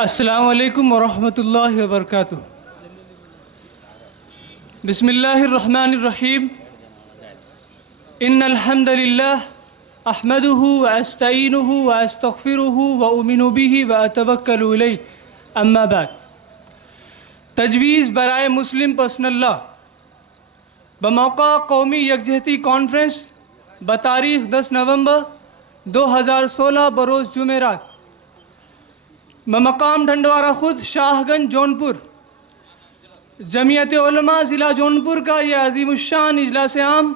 السلام علیکم ورحمۃ اللہ وبرکاتہ۔ بسم اللہ الرحمن الرحیم۔ ان الحمد للہ احمدہ واستعینہ واستغفرہ واؤمن بہ واتوکل علیہ، اما بعد۔ تجویز برائے مسلم پرسنل لا بموقع قومی یکجہتی کانفرنس بتاریخ 10 نومبر 2016 بروز جمعرات بمقام ڈھنڈوارہ خود شاہ گنج جونپور جمعیت علماء ضلع جونپور کا یہ عظیم الشان اجلاس عام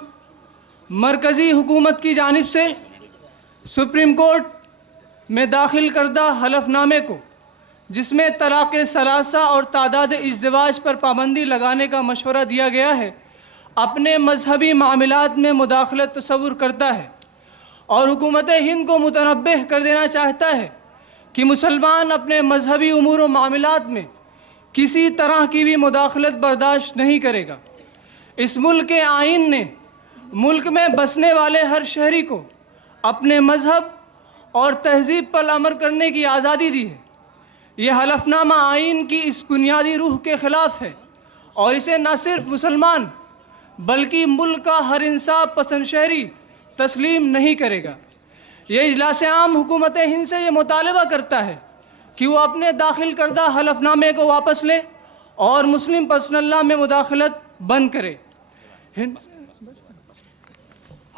مرکزی حکومت کی جانب سے سپریم کورٹ میں داخل کردہ حلف نامے کو، جس میں طلاق ثلاثہ اور تعداد ازدواج پر پابندی لگانے کا مشورہ دیا گیا ہے، اپنے مذہبی معاملات میں مداخلت تصور کرتا ہے اور حکومت ہند کو متنبہ کر دینا چاہتا ہے کہ مسلمان اپنے مذہبی امور و معاملات میں کسی طرح کی بھی مداخلت برداشت نہیں کرے گا۔ اس ملک کے آئین نے ملک میں بسنے والے ہر شہری کو اپنے مذہب اور تہذیب پر عمل کرنے کی آزادی دی ہے۔ یہ حلف نامہ آئین کی اس بنیادی روح کے خلاف ہے اور اسے نہ صرف مسلمان بلکہ ملک کا ہر انصاف پسند شہری تسلیم نہیں کرے گا۔ یہ اجلاس عام حکومت ہند سے یہ مطالبہ کرتا ہے کہ وہ اپنے داخل کردہ حلف نامے کو واپس لے اور مسلم پرسنل لا میں مداخلت بند کرے۔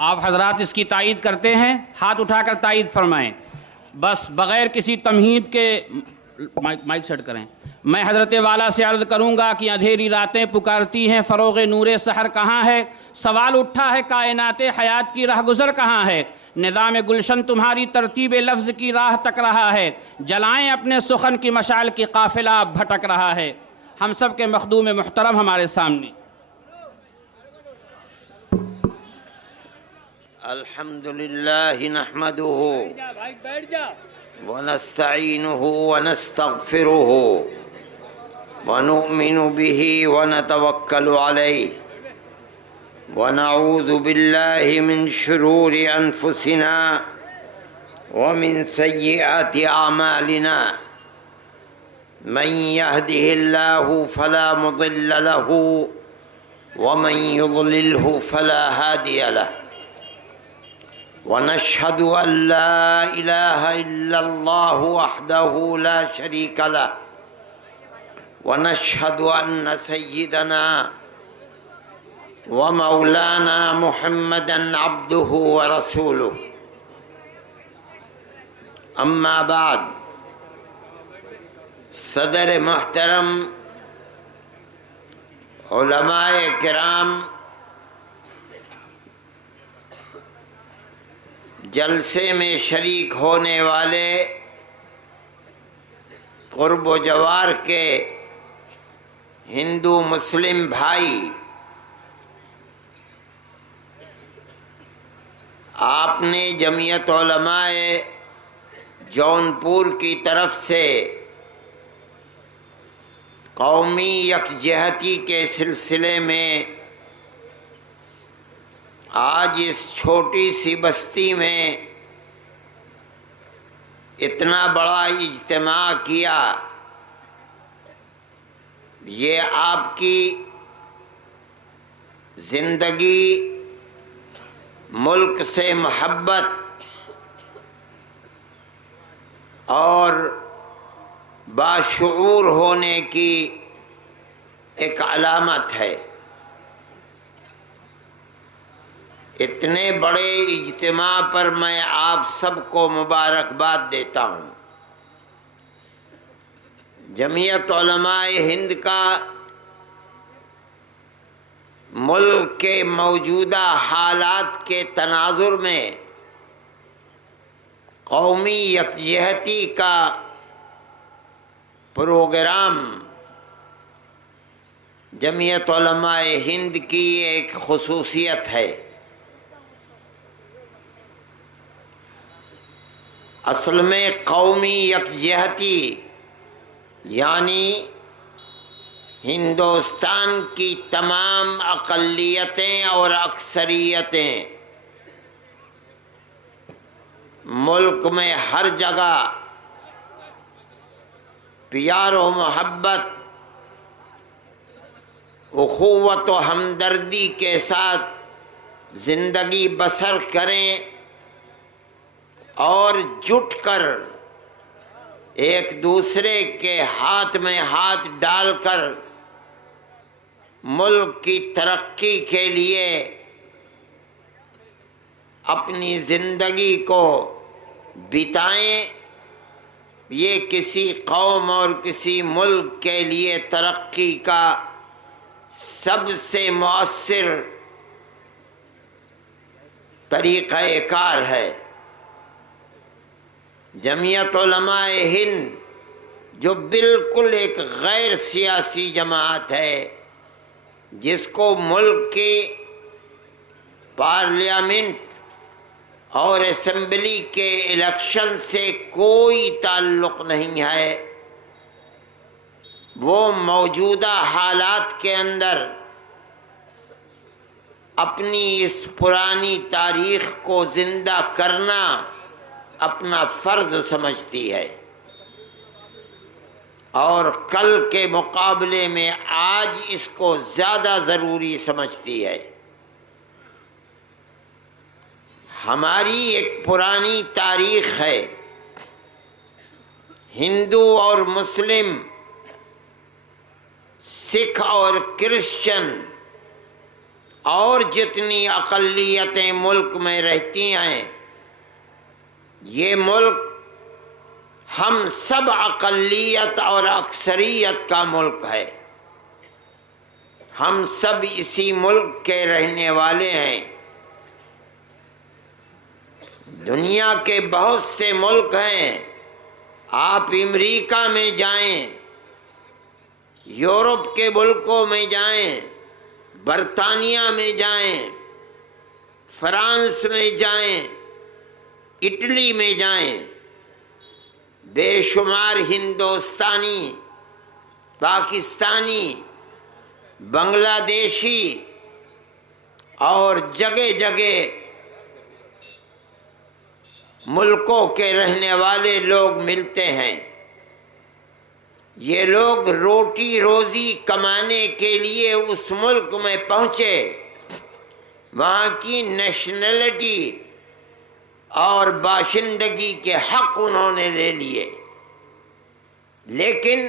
آپ حضرات اس کی تائید کرتے ہیں؟ ہاتھ اٹھا کر تائید فرمائیں، بس بغیر کسی تمہید کے۔ مائک سیٹ کریں۔ میں حضرت والا سے عرض کروں گا کہ اندھیری راتیں پکارتی ہیں، فروغ نور سحر کہاں ہے؟ سوال اٹھا ہے کائنات حیات کی راہ گزر کہاں ہے؟ نظام گلشن تمہاری ترتیب لفظ کی راہ تک رہا ہے، جلائیں اپنے سخن کی مشعل کی قافلہ بھٹک رہا ہے۔ ہم سب کے مخدوم محترم ہمارے سامنے۔ الحمدللہ نحمدہ ونستعینہ ونستغفرہ ونؤمن بہ ونتوکل علیہ ونعوذ باللہ من شرور انفسنا ومن سیئات اعمالنا من یہدہ اللہ فلا مضل له ومن یضللہ فلا ہادی لہ ونشهد أن لا إله إلا الله وحده لا شريك له ونشهد أن سيدنا ومولانا محمدا عبده ورسوله أما بعد۔ صدر محترم، علماء کرام، جلسے میں شریک ہونے والے قرب و جوار کے ہندو مسلم بھائی، آپ نے جمعیت علماء جونپور کی طرف سے قومی یکجہتی کے سلسلے میں آج اس چھوٹی سی بستی میں اتنا بڑا اجتماع کیا، یہ آپ کی زندگی، ملک سے محبت اور باشعور ہونے کی ایک علامت ہے۔ اتنے بڑے اجتماع پر میں آپ سب کو مبارکباد دیتا ہوں۔ جمعیت علماء ہند کا ملک کے موجودہ حالات کے تناظر میں قومی یکجہتی کا پروگرام جمعیت علماء ہند کی ایک خصوصیت ہے۔ اصل میں قومی یکجہتی یعنی ہندوستان کی تمام اقلیتیں اور اکثریتیں ملک میں ہر جگہ پیار و محبت، اخوت و ہمدردی کے ساتھ زندگی بسر کریں اور جٹ کر ایک دوسرے کے ہاتھ میں ہاتھ ڈال کر ملک کی ترقی کے لیے اپنی زندگی کو بتائیں۔ یہ کسی قوم اور کسی ملک کے لیے ترقی کا سب سے مؤثر طریقہ کار ہے۔ جمعیت علماء ہند جو بالکل ایک غیر سیاسی جماعت ہے، جس کو ملک کی پارلیمنٹ اور اسمبلی کے الیکشن سے کوئی تعلق نہیں ہے، وہ موجودہ حالات کے اندر اپنی اس پرانی تاریخ کو زندہ کرنا اپنا فرض سمجھتی ہے، اور کل کے مقابلے میں آج اس کو زیادہ ضروری سمجھتی ہے۔ ہماری ایک پرانی تاریخ ہے، ہندو اور مسلم، سکھ اور کرسچن اور جتنی اقلیتیں ملک میں رہتی ہیں، یہ ملک ہم سب اقلیت اور اکثریت کا ملک ہے۔ ہم سب اسی ملک کے رہنے والے ہیں۔ دنیا کے بہت سے ملک ہیں، آپ امریکہ میں جائیں، یورپ کے ملکوں میں جائیں، برطانیہ میں جائیں، فرانس میں جائیں، اٹلی میں جائیں، بے شمار ہندوستانی، پاکستانی، بنگلہ دیشی اور جگہ جگہ ملکوں کے رہنے والے لوگ ملتے ہیں۔ یہ لوگ روٹی روزی کمانے کے لیے اس ملک میں پہنچے، وہاں کی نیشنلٹی اور باشندگی کے حق انہوں نے لے لیے، لیکن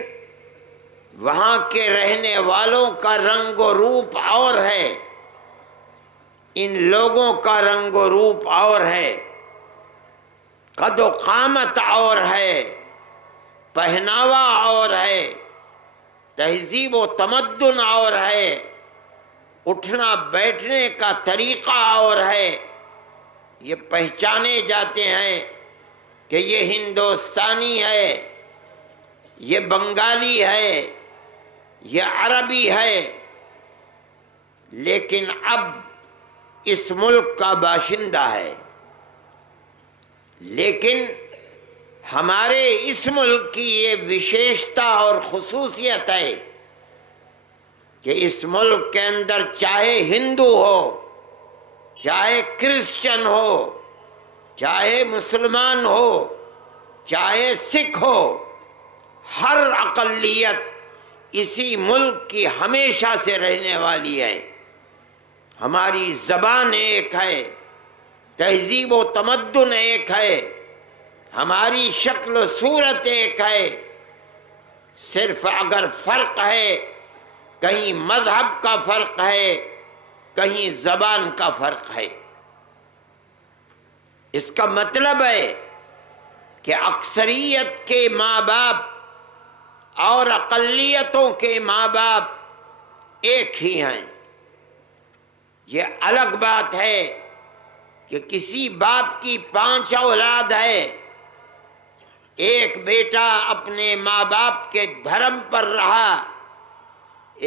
وہاں کے رہنے والوں کا رنگ و روپ اور ہے، ان لوگوں کا رنگ و روپ اور ہے، قد و قامت اور ہے، پہناوا اور ہے، تہذیب و تمدن اور ہے، اٹھنا بیٹھنے کا طریقہ اور ہے۔ یہ پہچانے جاتے ہیں کہ یہ ہندوستانی ہے، یہ بنگالی ہے، یہ عربی ہے، لیکن اب اس ملک کا باشندہ ہے۔ لیکن ہمارے اس ملک کی یہ وشیشتا اور خصوصیت ہے کہ اس ملک کے اندر چاہے ہندو ہو، چاہے کرسچن ہو، چاہے مسلمان ہو، چاہے سکھ ہو، ہر اقلیت اسی ملک کی ہمیشہ سے رہنے والی ہے۔ ہماری زبان ایک ہے، تہذیب و تمدن ایک ہے، ہماری شکل و صورت ایک ہے، صرف اگر فرق ہے کہیں مذہب کا فرق ہے، کہیں زبان کا فرق ہے۔ اس کا مطلب ہے کہ اکثریت کے ماں باپ اور اقلیتوں کے ماں باپ ایک ہی ہیں۔ یہ الگ بات ہے کہ کسی باپ کی 5 اولاد ہے، ایک بیٹا اپنے ماں باپ کے دھرم پر رہا،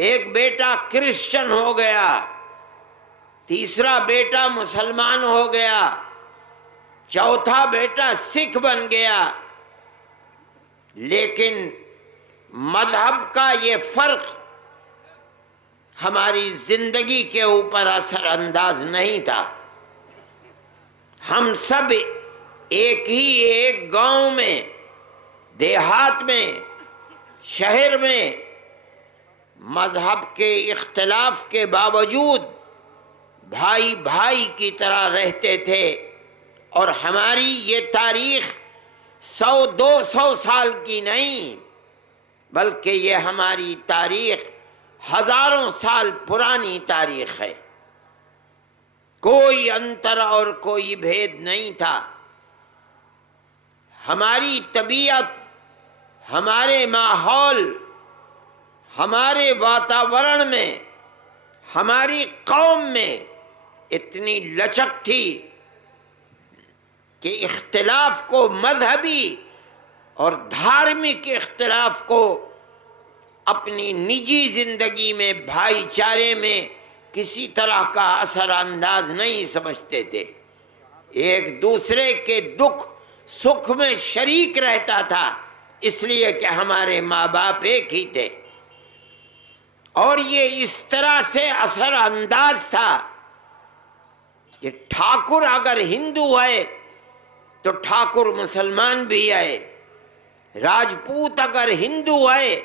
ایک بیٹا کرسچن ہو گیا، تیسرا بیٹا مسلمان ہو گیا، چوتھا بیٹا سکھ بن گیا، لیکن مذہب کا یہ فرق ہماری زندگی کے اوپر اثر انداز نہیں تھا۔ ہم سب ایک ہی ایک گاؤں میں، دیہات میں شہر میں مذہب کے اختلاف کے باوجود بھائی بھائی کی طرح رہتے تھے، اور ہماری یہ تاریخ 100-200 سال کی نہیں، بلکہ یہ ہماری تاریخ ہزاروں سال پرانی تاریخ ہے۔ کوئی انتر اور کوئی بھید نہیں تھا۔ ہماری طبیعت، ہمارے ماحول، ہمارے واتاورن میں، ہماری قوم میں اتنی لچک تھی کہ اختلاف کو، مذہبی اور دھارمک اختلاف کو اپنی نجی زندگی میں، بھائی چارے میں کسی طرح کا اثر انداز نہیں سمجھتے تھے۔ ایک دوسرے کے دکھ سکھ میں شریک رہتا تھا، اس لیے کہ ہمارے ماں باپ ایک ہی تھے، اور یہ اس طرح سے اثر انداز تھا کہ ٹھاکر اگر ہندو ہے تو ٹھاکر مسلمان بھی ہے، راجپوت اگر ہندو ہے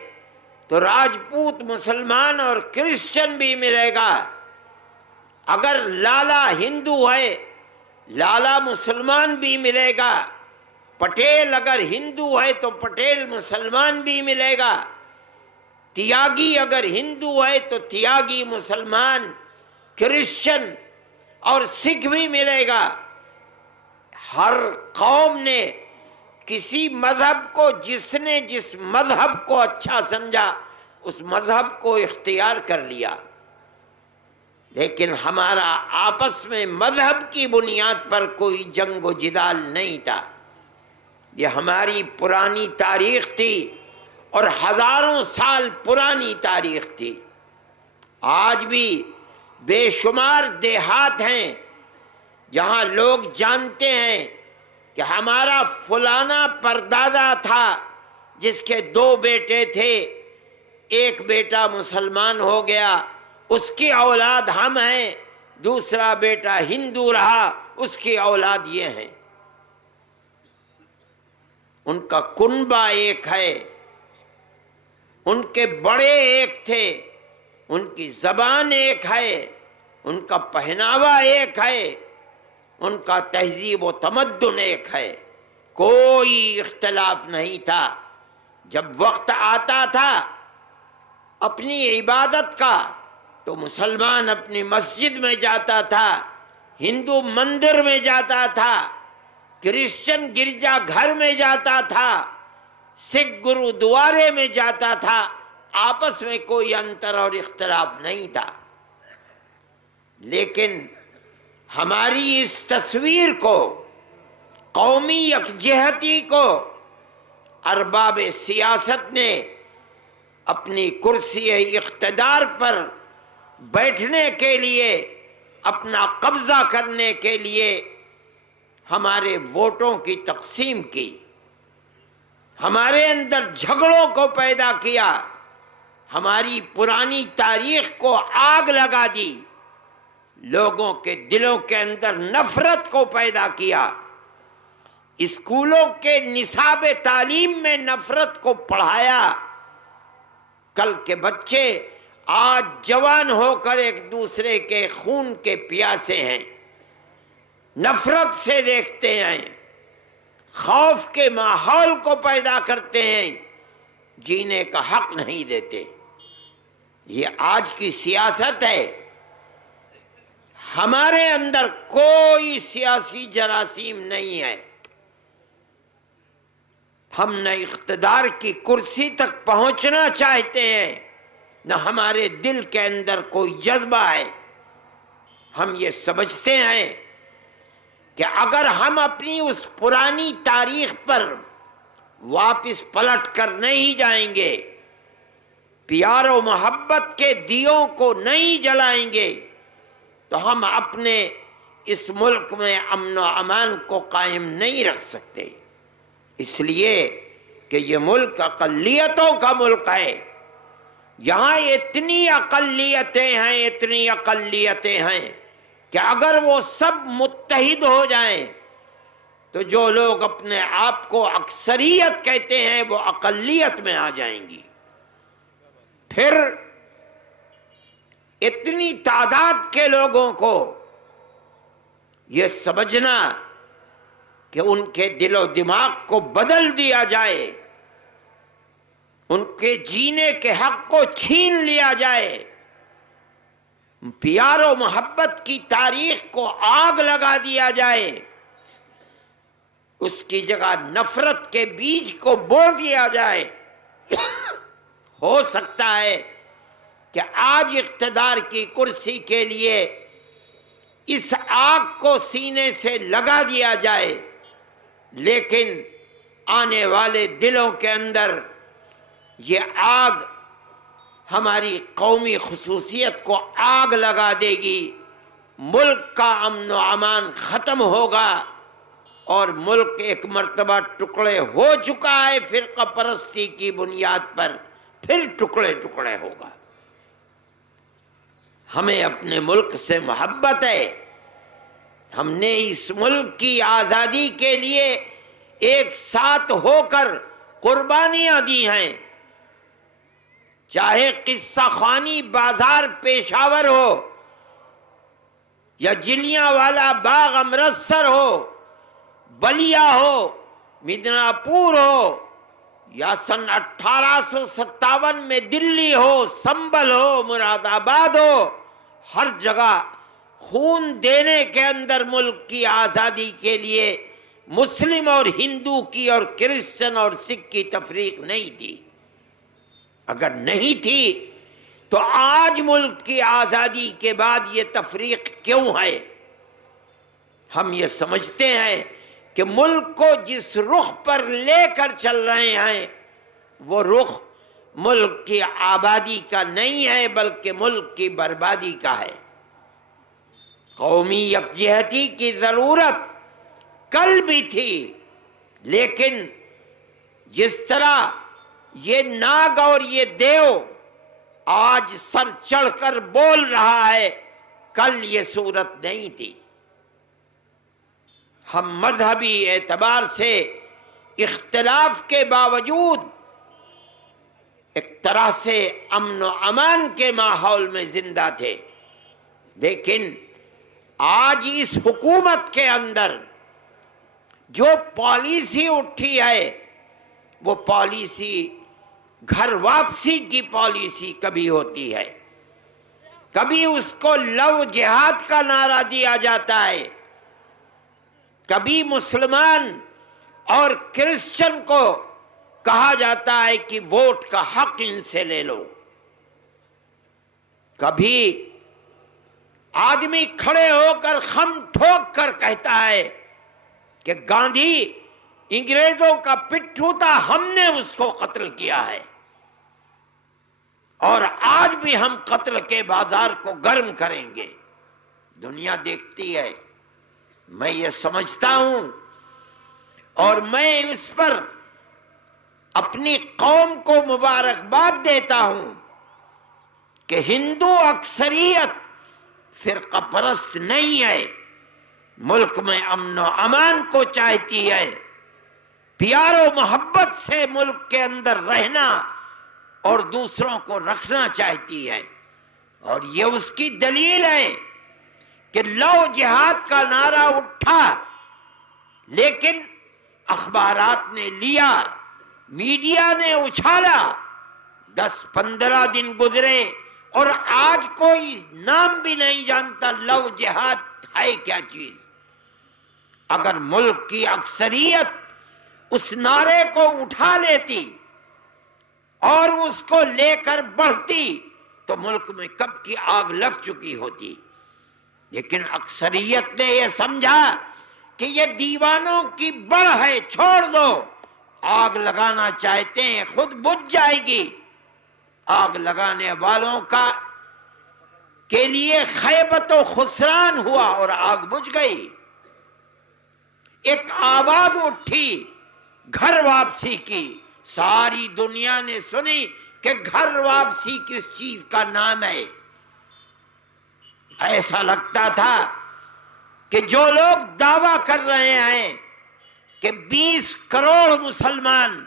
تو راجپوت مسلمان اور کرسچن بھی ملے گا، اگر لالا ہندو ہے لالا مسلمان بھی ملے گا، پٹیل اگر ہندو ہے تو پٹیل مسلمان بھی ملے گا، تیاگی اگر ہندو ہے تو تیاگی مسلمان، کرسچن اور سکھ بھی ملے گا۔ ہر قوم نے کسی مذہب کو، جس نے جس مذہب کو اچھا سمجھا اس مذہب کو اختیار کر لیا، لیکن ہمارا آپس میں مذہب کی بنیاد پر کوئی جنگ و جدال نہیں تھا۔ یہ ہماری پرانی تاریخ تھی اور ہزاروں سال پرانی تاریخ تھی۔ آج بھی بے شمار دیہات ہیں جہاں لوگ جانتے ہیں کہ ہمارا فلانا پردادا تھا جس کے 2 بیٹے تھے، ایک بیٹا مسلمان ہو گیا، اس کی اولاد ہم ہیں، دوسرا بیٹا ہندو رہا، اس کی اولاد یہ ہیں۔ ان کا کنبہ ایک ہے، ان کے بڑے ایک تھے، ان کی زبان ایک ہے، ان کا پہناوا ایک ہے، ان کا تہذیب و تمدن ایک ہے، کوئی اختلاف نہیں تھا۔ جب وقت آتا تھا اپنی عبادت کا تو مسلمان اپنی مسجد میں جاتا تھا، ہندو مندر میں جاتا تھا، کرسچن گرجا گھر میں جاتا تھا، سکھ گرودوارے میں جاتا تھا، آپس میں کوئی انتر اور اختلاف نہیں تھا۔ لیکن ہماری اس تصویر کو، قومی یکجہتی کو، ارباب سیاست نے اپنی کرسی اقتدار پر بیٹھنے کے لیے، اپنا قبضہ کرنے کے لیے ہمارے ووٹوں کی تقسیم کی، ہمارے اندر جھگڑوں کو پیدا کیا، ہماری پرانی تاریخ کو آگ لگا دی، لوگوں کے دلوں کے اندر نفرت کو پیدا کیا، اسکولوں کے نصاب تعلیم میں نفرت کو پڑھایا۔ کل کے بچے آج جوان ہو کر ایک دوسرے کے خون کے پیاسے ہیں، نفرت سے دیکھتے ہیں، خوف کے ماحول کو پیدا کرتے ہیں، جینے کا حق نہیں دیتے۔ یہ آج کی سیاست ہے۔ ہمارے اندر کوئی سیاسی جراثیم نہیں ہے، ہم نہ اقتدار کی کرسی تک پہنچنا چاہتے ہیں، نہ ہمارے دل کے اندر کوئی جذبہ ہے۔ ہم یہ سمجھتے ہیں کہ اگر ہم اپنی اس پرانی تاریخ پر واپس پلٹ کر نہیں جائیں گے، پیار و محبت کے دیوں کو نہیں جلائیں گے، تو ہم اپنے اس ملک میں امن و امان کو قائم نہیں رکھ سکتے۔ اس لیے کہ یہ ملک اقلیتوں کا ملک ہے، یہاں اتنی اقلیتیں ہیں کہ اگر وہ سب متحد ہو جائیں تو جو لوگ اپنے آپ کو اکثریت کہتے ہیں وہ اقلیت میں آ جائیں گی۔ پھر اتنی تعداد کے لوگوں کو یہ سمجھنا کہ ان کے دل و دماغ کو بدل دیا جائے، ان کے جینے کے حق کو چھین لیا جائے، پیار و محبت کی تاریخ کو آگ لگا دیا جائے، اس کی جگہ نفرت کے بیج کو بو دیا جائے، ہو سکتا ہے کہ آج اقتدار کی کرسی کے لیے اس آگ کو سینے سے لگا دیا جائے، لیکن آنے والے دلوں کے اندر یہ آگ ہماری قومی خصوصیت کو آگ لگا دے گی، ملک کا امن و امان ختم ہوگا، اور ملک ایک مرتبہ ٹکڑے ہو چکا ہے فرقہ پرستی کی بنیاد پر، پھر ٹکڑے ٹکڑے ہوگا۔ ہمیں اپنے ملک سے محبت ہے، ہم نے اس ملک کی آزادی کے لیے ایک ساتھ ہو کر قربانیاں دی ہیں، چاہے قصہ خوانی بازار پشاور ہو یا جلیانوالہ باغ امرتسر ہو، بلیا ہو، مدناپور ہو، یا سن 1857 میں دلی ہو، سنبل ہو، مراد آباد ہو، ہر جگہ خون دینے کے اندر ملک کی آزادی کے لیے مسلم اور ہندو کی اور کرسچن اور سکھ کی تفریق نہیں تھی۔ اگر نہیں تھی تو آج ملک کی آزادی کے بعد یہ تفریق کیوں ہے؟ ہم یہ سمجھتے ہیں کہ ملک کو جس رخ پر لے کر چل رہے ہیں وہ رخ ملک کی آبادی کا نہیں ہے بلکہ ملک کی بربادی کا ہے۔ قومی یکجہتی کی ضرورت کل بھی تھی، لیکن جس طرح یہ ناگ اور یہ دیو آج سر چڑھ کر بول رہا ہے، کل یہ صورت نہیں تھی۔ ہم مذہبی اعتبار سے اختلاف کے باوجود ایک طرح سے امن و امان کے ماحول میں زندہ تھے، لیکن آج اس حکومت کے اندر جو پالیسی اٹھی ہے وہ پالیسی گھر واپسی کی پالیسی کبھی ہوتی ہے، کبھی اس کو لو جہاد کا نعرہ دیا جاتا ہے، کبھی مسلمان اور کرسچن کو کہا جاتا ہے کہ ووٹ کا حق ان سے لے لو، کبھی آدمی کھڑے ہو کر خم ٹھوک کر کہتا ہے کہ گاندھی انگریزوں کا پٹھو تھا، ہم نے اس کو قتل کیا ہے، اور آج بھی ہم قتل کے بازار کو گرم کریں گے۔ دنیا دیکھتی ہے، میں یہ سمجھتا ہوں اور میں اس پر اپنی قوم کو مبارکباد دیتا ہوں کہ ہندو اکثریت فرقہ پرست نہیں ہے، ملک میں امن و امان کو چاہتی ہے، پیار و محبت سے ملک کے اندر رہنا اور دوسروں کو رکھنا چاہتی ہے، اور یہ اس کی دلیل ہے کہ لو جہاد کا نعرہ اٹھا، لیکن اخبارات نے لیا، میڈیا نے اچھالا، 10-15 دن گزرے اور آج کوئی نام بھی نہیں جانتا لو جہاد ہے کیا چیز۔ اگر ملک کی اکثریت اس نعرے کو اٹھا لیتی اور اس کو لے کر بڑھتی تو ملک میں کب کی آگ لگ چکی ہوتی، لیکن اکثریت نے یہ سمجھا کہ یہ دیوانوں کی بڑھ ہے، چھوڑ دو، آگ لگانا چاہتے ہیں خود بجھ جائے گی۔ آگ لگانے والوں کا کے لیے خیبت و خسران ہوا اور آگ بجھ گئی۔ ایک آواز اٹھی گھر واپسی کی، ساری دنیا نے سنی کہ گھر واپسی کس چیز کا نام ہے۔ ایسا لگتا تھا کہ جو لوگ دعویٰ کر رہے ہیں کہ 20 کروڑ مسلمان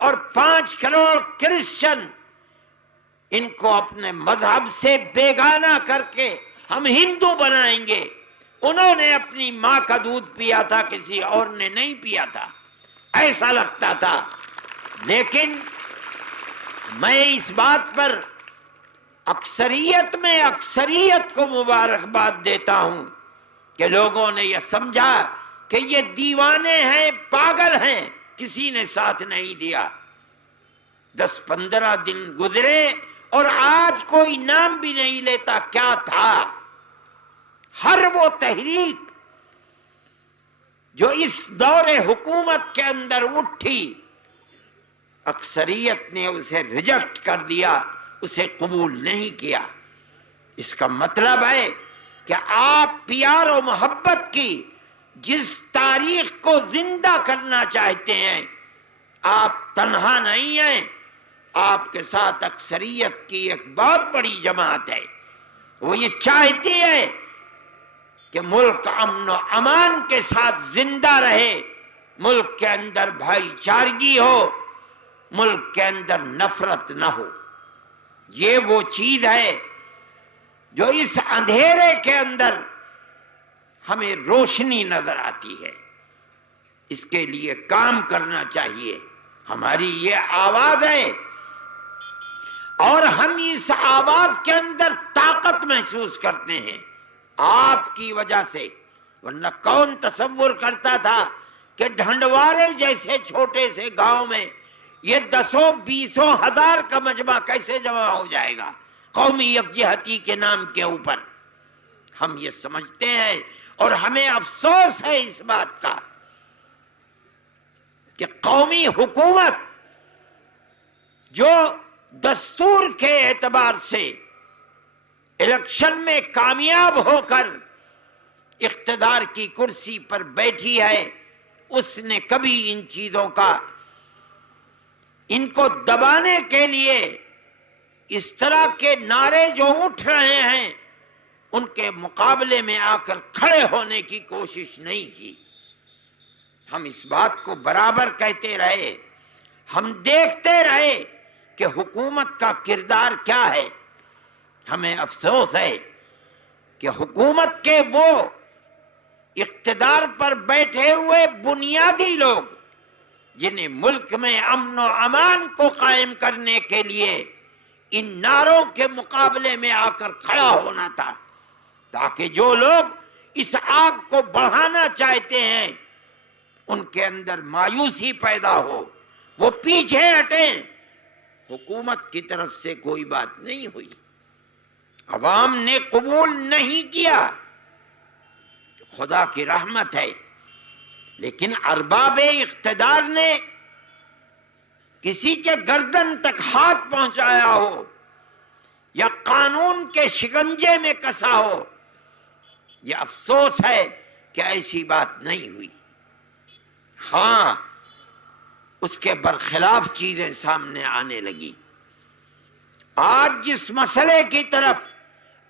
اور 5 کروڑ کرسچن ان کو اپنے مذہب سے بیگانہ کر کے ہم ہندو بنائیں گے. انہوں نے اپنی ماں کا دودھ پیا تھا, کسی اور نے نہیں پیا تھا, ایسا لگتا تھا. لیکن میں اس بات پر اکثریت کو مبارکباد دیتا ہوں کہ لوگوں نے یہ سمجھا کہ یہ دیوانے ہیں, پاگل ہیں, کسی نے ساتھ نہیں دیا. 10-15 دن گزرے اور آج کوئی نام بھی نہیں لیتا کیا تھا. ہر وہ تحریک جو اس دور حکومت کے اندر اٹھی, اکثریت نے اسے ریجیکٹ کر دیا, اسے قبول نہیں کیا. اس کا مطلب ہے کہ آپ پیار و محبت کی جس تاریخ کو زندہ کرنا چاہتے ہیں, آپ تنہا نہیں ہیں, آپ کے ساتھ اکثریت کی ایک بہت بڑی جماعت ہے. وہ یہ چاہتی ہے کہ ملک امن و امان کے ساتھ زندہ رہے, ملک کے اندر بھائی چارگی ہو, ملک کے اندر نفرت نہ ہو. یہ وہ چیز ہے جو اس اندھیرے کے اندر ہمیں روشنی نظر آتی ہے. اس کے لیے کام کرنا چاہیے. ہماری یہ آواز ہے اور ہم اس آواز کے اندر طاقت محسوس کرتے ہیں آپ کی وجہ سے. ورنہ کون تصور کرتا تھا کہ ڈھنڈوارے جیسے چھوٹے سے گاؤں میں یہ 10-20 ہزار کا مجمع کیسے جمع ہو جائے گا قومی یکجہتی کے نام کے اوپر. ہم یہ سمجھتے ہیں اور ہمیں افسوس ہے اس بات کا کہ قومی حکومت جو دستور کے اعتبار سے الیکشن میں کامیاب ہو کر اقتدار کی کرسی پر بیٹھی ہے, اس نے کبھی ان چیزوں کا, ان کو دبانے کے لیے اس طرح کے نعرے جو اٹھ رہے ہیں ان کے مقابلے میں آ کر کھڑے ہونے کی کوشش نہیں کی. ہم اس بات کو برابر کہتے رہے, ہم دیکھتے رہے کہ حکومت کا کردار کیا ہے. ہمیں افسوس ہے کہ حکومت کے وہ اقتدار پر بیٹھے ہوئے بنیادی لوگ جنہیں ملک میں امن و امان کو قائم کرنے کے لیے ان نعروں کے مقابلے میں آ کر کھڑا ہونا تھا, تاکہ جو لوگ اس آگ کو بڑھانا چاہتے ہیں ان کے اندر مایوسی پیدا ہو, وہ پیچھے ہٹیں. حکومت کی طرف سے کوئی بات نہیں ہوئی, عوام نے قبول نہیں کیا, خدا کی رحمت ہے. لیکن ارباب اقتدار نے کسی کے گردن تک ہاتھ پہنچایا ہو یا قانون کے شکنجے میں کسا ہو, یہ افسوس ہے کہ ایسی بات نہیں ہوئی. ہاں, اس کے برخلاف چیزیں سامنے آنے لگی. آج جس مسئلے کی طرف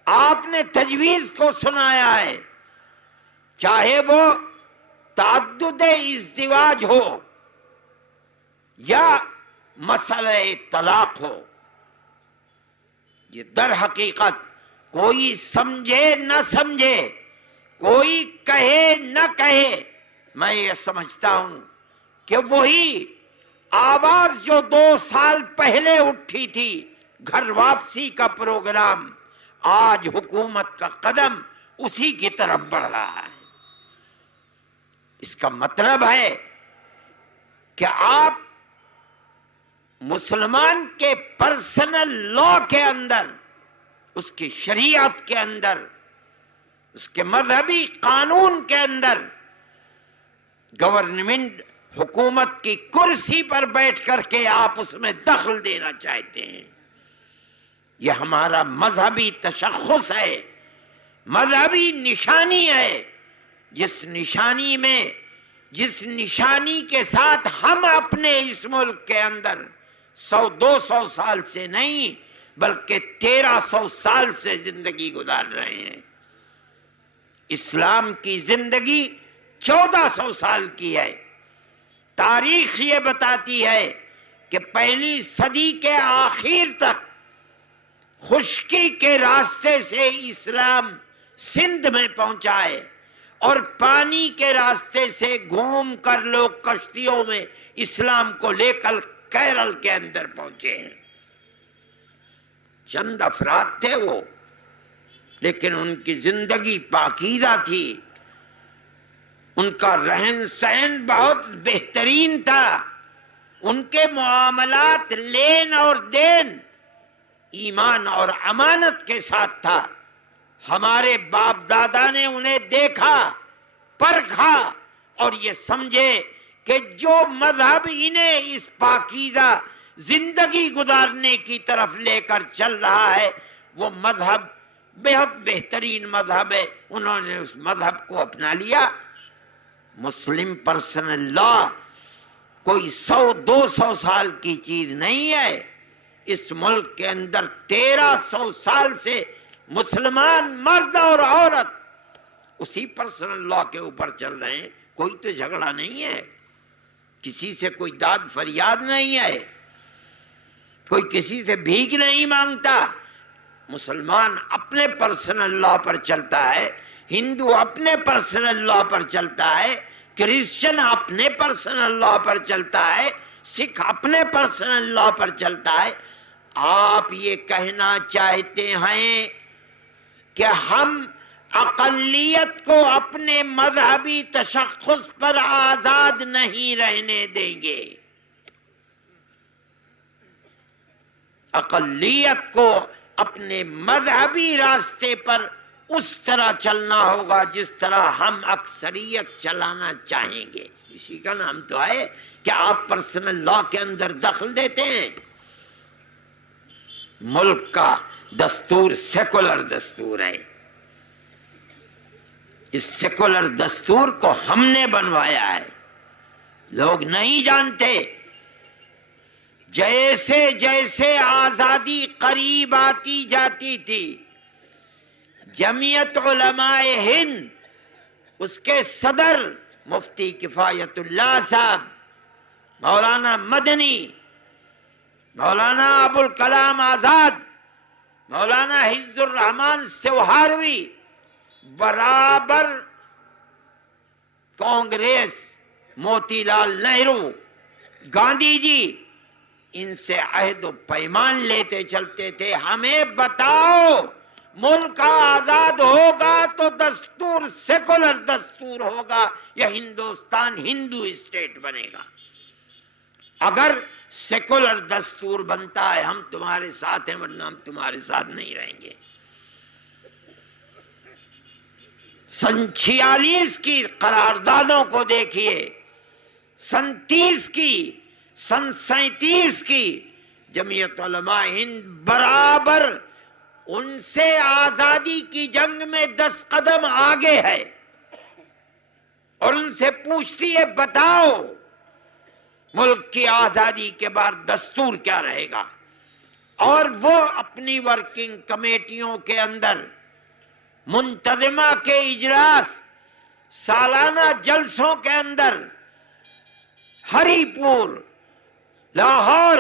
آپ نے تجویز کو سنایا ہے, چاہے وہ تعدد ازدواج ہو یا مسئلہ طلاق ہو, یہ در حقیقت کوئی سمجھے نہ سمجھے, کوئی کہے نہ کہے, میں یہ سمجھتا ہوں کہ وہی آواز جو 2 سال پہلے اٹھی تھی, گھر واپسی کا پروگرام, آج حکومت کا قدم اسی کی طرف بڑھ رہا ہے. اس کا مطلب ہے کہ آپ مسلمان کے پرسنل لا کے اندر, اس کی شریعت کے اندر, اس کے مذہبی قانون کے اندر گورنمنٹ حکومت کی کرسی پر بیٹھ کر کے آپ اس میں دخل دینا چاہتے ہیں. یہ ہمارا مذہبی تشخص ہے, مذہبی نشانی ہے, جس نشانی کے ساتھ ہم اپنے اس ملک کے اندر 100-200 سال سے نہیں بلکہ 1300 سال سے زندگی گزار رہے ہیں. اسلام کی زندگی 1400 سال کی ہے, تاریخ یہ بتاتی ہے کہ پہلی صدی کے آخر تک خشکی کے راستے سے اسلام سندھ میں پہنچا ہے اور پانی کے راستے سے گھوم کر لوگ کشتیوں میں اسلام کو لے کر کیرل کے اندر پہنچے ہیں. چند افراد تھے وہ، لیکن ان کی زندگی پاکیزہ تھی، ان کا رہن سہن بہت بہترین تھا، ان کے معاملات لین اور دین ایمان اور امانت کے ساتھ تھا. ہمارے باپ دادا نے انہیں دیکھا، پرکھا اور یہ سمجھے کہ جو مذہب انہیں اس پاکیزہ زندگی گزارنے کی طرف لے کر چل رہا ہے وہ مذہب بہت بہترین مذہب ہے. انہوں نے اس مذہب کو اپنا لیا. مسلم پرسنل لا کوئی 100-200 سال کی چیز نہیں ہے. اس ملک کے اندر 1300 سال سے مسلمان مرد اور عورت اسی پرسنل لا کے اوپر چل رہے ہیں. کوئی تو جھگڑا نہیں ہے، کسی سے کوئی داد فریاد نہیں ہے، کوئی کسی سے بھیک نہیں مانگتا. مسلمان اپنے پرسنل لا پر چلتا ہے، ہندو اپنے پرسنل لا پر چلتا ہے، کرسچن اپنے پرسنل لا پر چلتا ہے، سکھ اپنے پرسنل لا پر چلتا ہے. آپ یہ کہنا چاہتے ہیں کہ ہم اقلیت کو اپنے مذہبی تشخص پر آزاد نہیں رہنے دیں گے. اقلیت کو اپنے مذہبی راستے پر اس طرح چلنا ہوگا جس طرح ہم اکثریت چلانا چاہیں گے. اسی کا نام تو ہے کہ آپ پرسنل لا کے اندر دخل دیتے ہیں. ملک کا دستور سیکولر دستور ہے. اس سیکولر دستور کو ہم نے بنوایا ہے، لوگ نہیں جانتے. جیسے جیسے آزادی قریب آتی جاتی تھی، جمعیت علماء ہند، اس کے صدر مفتی کفایت اللہ صاحب، مولانا مدنی، مولانا ابوالکلام آزاد، مولانا حفظ الرحمان سوہاروی، برابر کانگریس، موتی لال نہرو، گاندھی جی، ان سے عہد و پیمان لیتے چلتے تھے. ہمیں بتاؤ ملک آزاد ہوگا تو دستور سیکولر دستور ہوگا یا ہندوستان ہندو اسٹیٹ بنے گا؟ اگر سیکولر دستور بنتا ہے ہم تمہارے ساتھ ہیں، ورنہ ہم تمہارے ساتھ نہیں رہیں گے. سن 46 کی قراردادوں کو دیکھیے، سن 30 کی، سن 37 کی. جمعیت علماء ہند برابر ان سے آزادی کی جنگ میں 10 قدم آگے ہے اور ان سے پوچھتی ہے بتاؤ ملک کی آزادی کے بعد دستور کیا رہے گا. اور وہ اپنی ورکنگ کمیٹیوں کے اندر منتظمہ کے اجلاس، سالانہ جلسوں کے اندر ہری پور، لاہور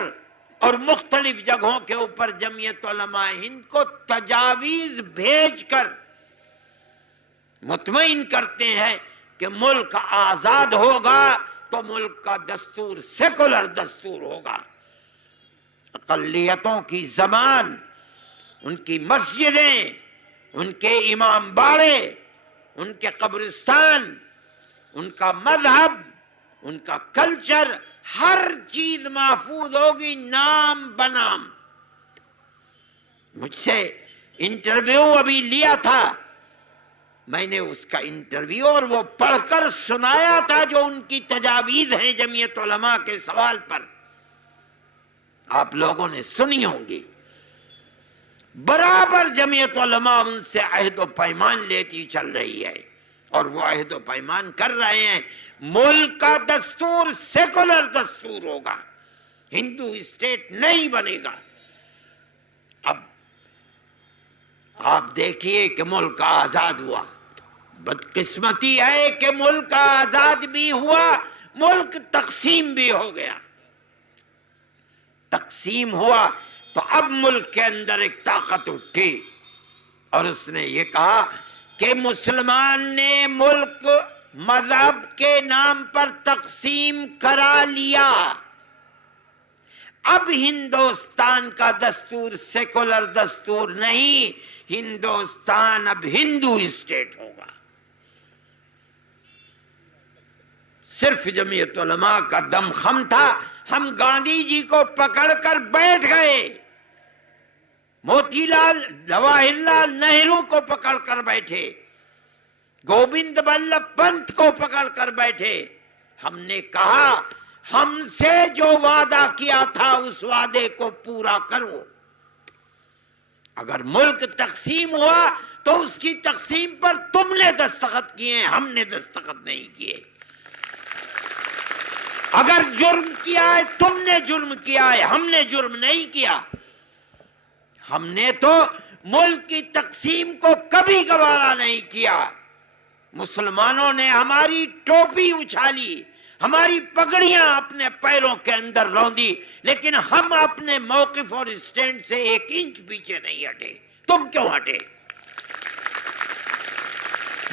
اور مختلف جگہوں کے اوپر جمعیت علماء ہند کو تجاویز بھیج کر مطمئن کرتے ہیں کہ ملک آزاد ہوگا تو ملک کا دستور سیکولر دستور ہوگا. اقلیتوں کی زبان، ان کی مسجدیں، ان کے امام باڑے، ان کے قبرستان، ان کا مذہب، ان کا کلچر، ہر چیز محفوظ ہوگی نام بنام. مجھ سے انٹرویو ابھی لیا تھا، میں نے اس کا انٹرویو اور وہ پڑھ کر سنایا تھا جو ان کی تجاویز ہیں جمعیت علماء کے سوال پر. آپ لوگوں نے سنی ہوں گی. برابر جمعیت علماء ان سے عہد و پیمان لیتی چل رہی ہے اور وہ عہد و پیمان کر رہے ہیں. ملک کا دستور سیکولر دستور ہوگا، ہندو اسٹیٹ نہیں بنے گا. اب آپ دیکھیے کہ ملک آزاد ہوا. بدقسمتی ہے کہ ملک آزاد بھی ہوا ملک تقسیم بھی ہو گیا. تقسیم ہوا تو اب ملک کے اندر ایک طاقت اٹھی اور اس نے یہ کہا کہ مسلمان نے ملک مذہب کے نام پر تقسیم کرا لیا. اب ہندوستان کا دستور سیکولر دستور نہیں، ہندوستان اب ہندو اسٹیٹ ہوگا. صرف جمعیت علماء کا دم خم تھا، ہم گاندھی جی کو پکڑ کر بیٹھ گئے، موتی لال جواہر لال نہرو کو پکڑ کر بیٹھے، گوبند بلب پنت کو پکڑ کر بیٹھے. ہم نے کہا ہم سے جو وعدہ کیا تھا اس وعدے کو پورا کرو. اگر ملک تقسیم ہوا تو اس کی تقسیم پر تم نے دستخط کیے، ہم نے دستخط نہیں کیے. اگر جرم کیا ہے تم نے جرم کیا ہے، ہم نے جرم نہیں کیا. ہم نے تو ملک کی تقسیم کو کبھی گوارا نہیں کیا. مسلمانوں نے ہماری ٹوپی اچھالی، ہماری پگڑیاں اپنے پیروں کے اندر روندی، لیکن ہم اپنے موقف اور اسٹینڈ سے 1 انچ پیچھے نہیں ہٹے. تم کیوں ہٹے؟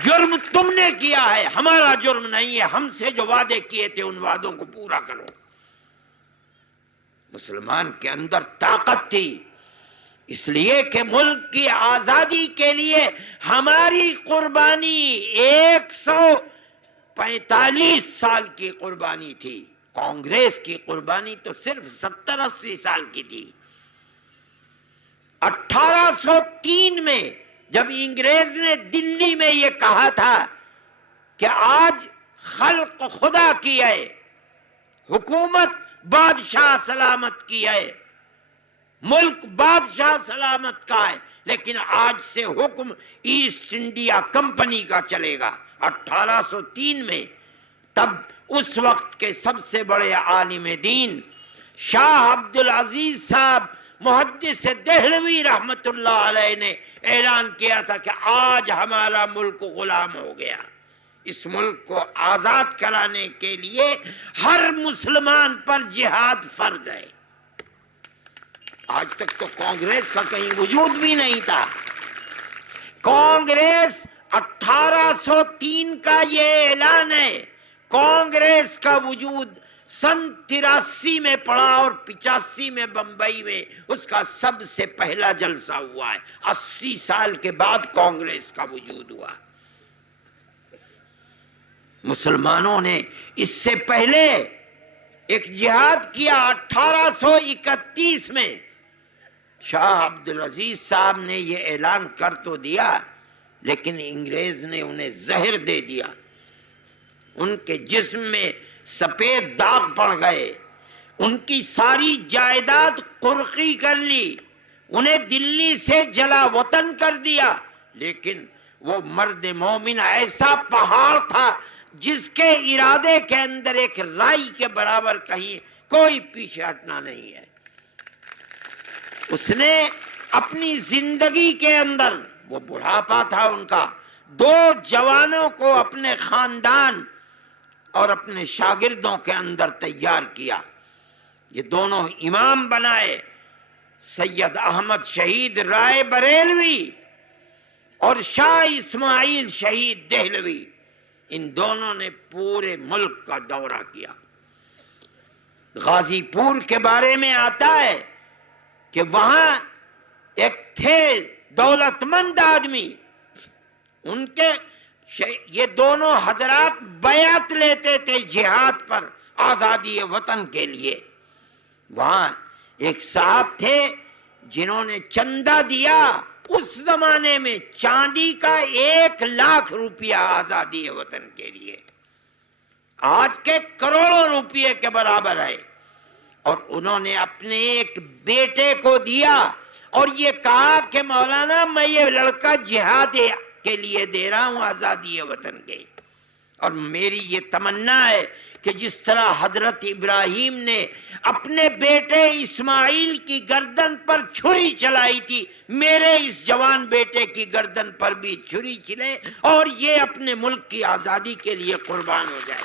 جرم تم نے کیا ہے، ہمارا جرم نہیں ہے. ہم سے جو وعدے کیے تھے ان وعدوں کو پورا کرو. مسلمان کے اندر طاقت تھی، اس لیے کہ ملک کی آزادی کے لیے ہماری قربانی 145 سال کی قربانی تھی. کانگریس کی قربانی تو صرف 70-80 سال کی تھی. 1803 میں جب انگریز نے دلی میں یہ کہا تھا کہ آج خلق خدا کی ہے، حکومت بادشاہ سلامت کی ہے، ملک بادشاہ سلامت کا ہے، لیکن آج سے حکم ایسٹ انڈیا کمپنی کا چلے گا. 1803 میں تب اس وقت کے سب سے بڑے عالم دین شاہ عبدالعزیز صاحب محدث دہلوی رحمت اللہ علیہ نے اعلان کیا تھا کہ آج ہمارا ملک غلام ہو گیا. اس ملک کو آزاد کرانے کے لیے ہر مسلمان پر جہاد فرض ہے. آج تک تو کانگریس کا کہیں وجود بھی نہیں تھا. کانگریس 1803 کا یہ اعلان ہے. کانگریس کا وجود سن 83 میں پڑا اور 85 میں بمبئی میں اس کا سب سے پہلا جلسہ ہوا ہے. 80 سال کے بعد کانگریس کا وجود ہوا. مسلمانوں نے اس سے پہلے ایک جہاد کیا. 1831 میں شاہ عبدالعزیز صاحب نے یہ اعلان کر تو دیا، لیکن انگریز نے انہیں زہر دے دیا. ان کے جسم میں سفید داغ پڑ گئے، ان کی ساری جائیداد قرقی کر لی، انہیں دلی سے جلا وطن کر دیا. لیکن وہ مرد مومن ایسا پہاڑ تھا جس کے ارادے کے اندر ایک رائی کے برابر کہیں کوئی پیچھے ہٹنا نہیں ہے. اس نے اپنی زندگی کے اندر، وہ بڑھاپا تھا ان کا، 2 جوانوں کو اپنے خاندان اور اپنے شاگردوں کے اندر تیار کیا. یہ دونوں امام بنائے، سید احمد شہید رائے بریلوی اور شاہ اسماعیل شہید دہلوی. ان دونوں نے پورے ملک کا دورہ کیا. غازی پور کے بارے میں آتا ہے کہ وہاں ایک تھے دولت مند آدمی، ان کے یہ دونوں حضرات بیعت لیتے تھے جہاد پر آزادی وطن کے لیے. وہاں ایک صاحب تھے جنہوں نے چندہ دیا، اس زمانے میں چاندی کا 1 لاکھ روپیہ آزادی وطن کے لیے، آج کے کروڑوں روپیے کے برابر ہے. اور انہوں نے اپنے ایک بیٹے کو دیا اور یہ کہا کہ مولانا میں یہ لڑکا جہاد کے لیے دے رہا ہوں آزادی وطن کے، اور میری یہ تمنا ہے کہ جس طرح حضرت ابراہیم نے اپنے بیٹے اسماعیل کی گردن پر چھری چلائی تھی، میرے اس جوان بیٹے کی گردن پر بھی چھری چلے اور یہ اپنے ملک کی آزادی کے لیے قربان ہو جائے.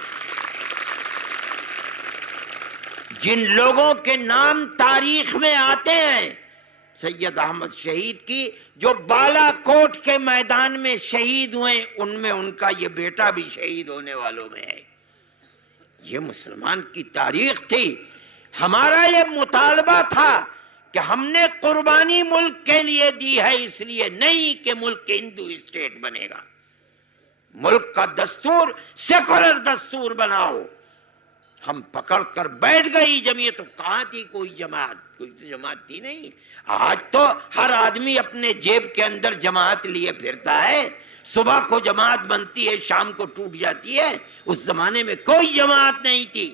جن لوگوں کے نام تاریخ میں آتے ہیں، سید احمد شہید کی جو بالا کوٹ کے میدان میں شہید ہوئے، ان میں ان کا یہ بیٹا بھی شہید ہونے والوں میں ہے۔ یہ مسلمان کی تاریخ تھی۔ ہمارا یہ مطالبہ تھا کہ ہم نے قربانی ملک کے لیے دی ہے، اس لیے نہیں کہ ملک ہندو اسٹیٹ بنے گا۔ ملک کا دستور سیکولر دستور بناؤ۔ ہم پکڑ کر بیٹھ گئی جمعیت، تو کہاں تھی کوئی جماعت؟ کوئی تو جماعت تھی نہیں۔ آج تو ہر آدمی اپنے جیب کے اندر جماعت لیے پھرتا ہے، صبح کو جماعت بنتی ہے، شام کو ٹوٹ جاتی ہے۔ اس زمانے میں کوئی جماعت نہیں تھی،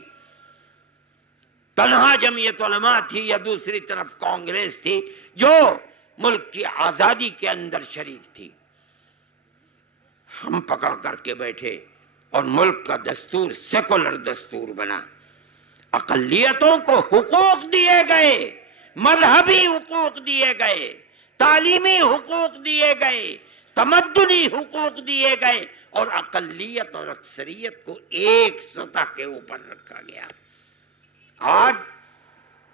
تنہا جمعیت علماء تھی، یا دوسری طرف کانگریس تھی جو ملک کی آزادی کے اندر شریک تھی۔ ہم پکڑ کر کے بیٹھے اور ملک کا دستور سیکولر دستور بنا۔ اقلیتوں کو حقوق دیے گئے، مذہبی حقوق دیے گئے، تعلیمی حقوق دیے گئے، تمدنی حقوق دیے گئے، اور اقلیت اور اکثریت کو ایک سطح کے اوپر رکھا گیا۔ آج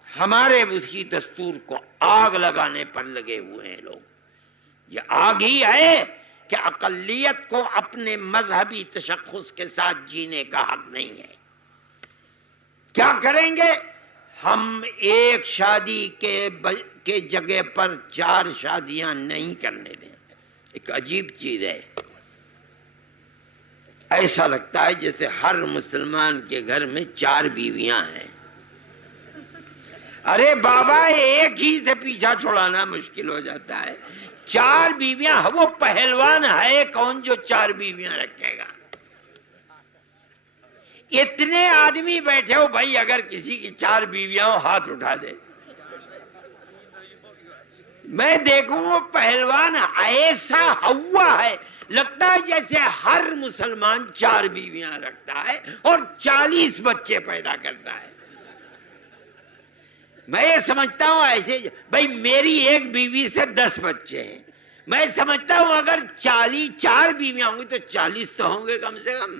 ہمارے اسی دستور کو آگ لگانے پر لگے ہوئے ہیں لوگ۔ یہ آگ ہی ہے کہ اقلیت کو اپنے مذہبی تشخص کے ساتھ جینے کا حق نہیں ہے۔ کیا کریں گے؟ ہم ایک شادی کے جگہ پر 4 شادیاں نہیں کرنے دیں۔ ایک عجیب چیز ہے، ایسا لگتا ہے جیسے ہر مسلمان کے گھر میں 4 بیویاں ہیں۔ ارے بابا، ایک ہی سے پیچھا چھڑانا مشکل ہو جاتا ہے، 4 بیویاں۔ وہ پہلوان ہے کون جو 4 بیویاں رکھے گا؟ اتنے آدمی بیٹھے ہو بھائی، اگر کسی کی 4 بیویاں ہو ہاتھ اٹھا دے، میں دیکھوں وہ پہلوان ایسا ہوا ہے، لگتا ہے جیسے ہر مسلمان 4 بیویاں رکھتا ہے اور 40 بچے پیدا کرتا ہے۔ میں یہ سمجھتا ہوں ایسے، بھائی میری ایک بیوی سے 10 بچے ہیں، میں سمجھتا ہوں اگر 4 بیویاں ہوں گی تو 40 تو ہوں گے کم سے کم۔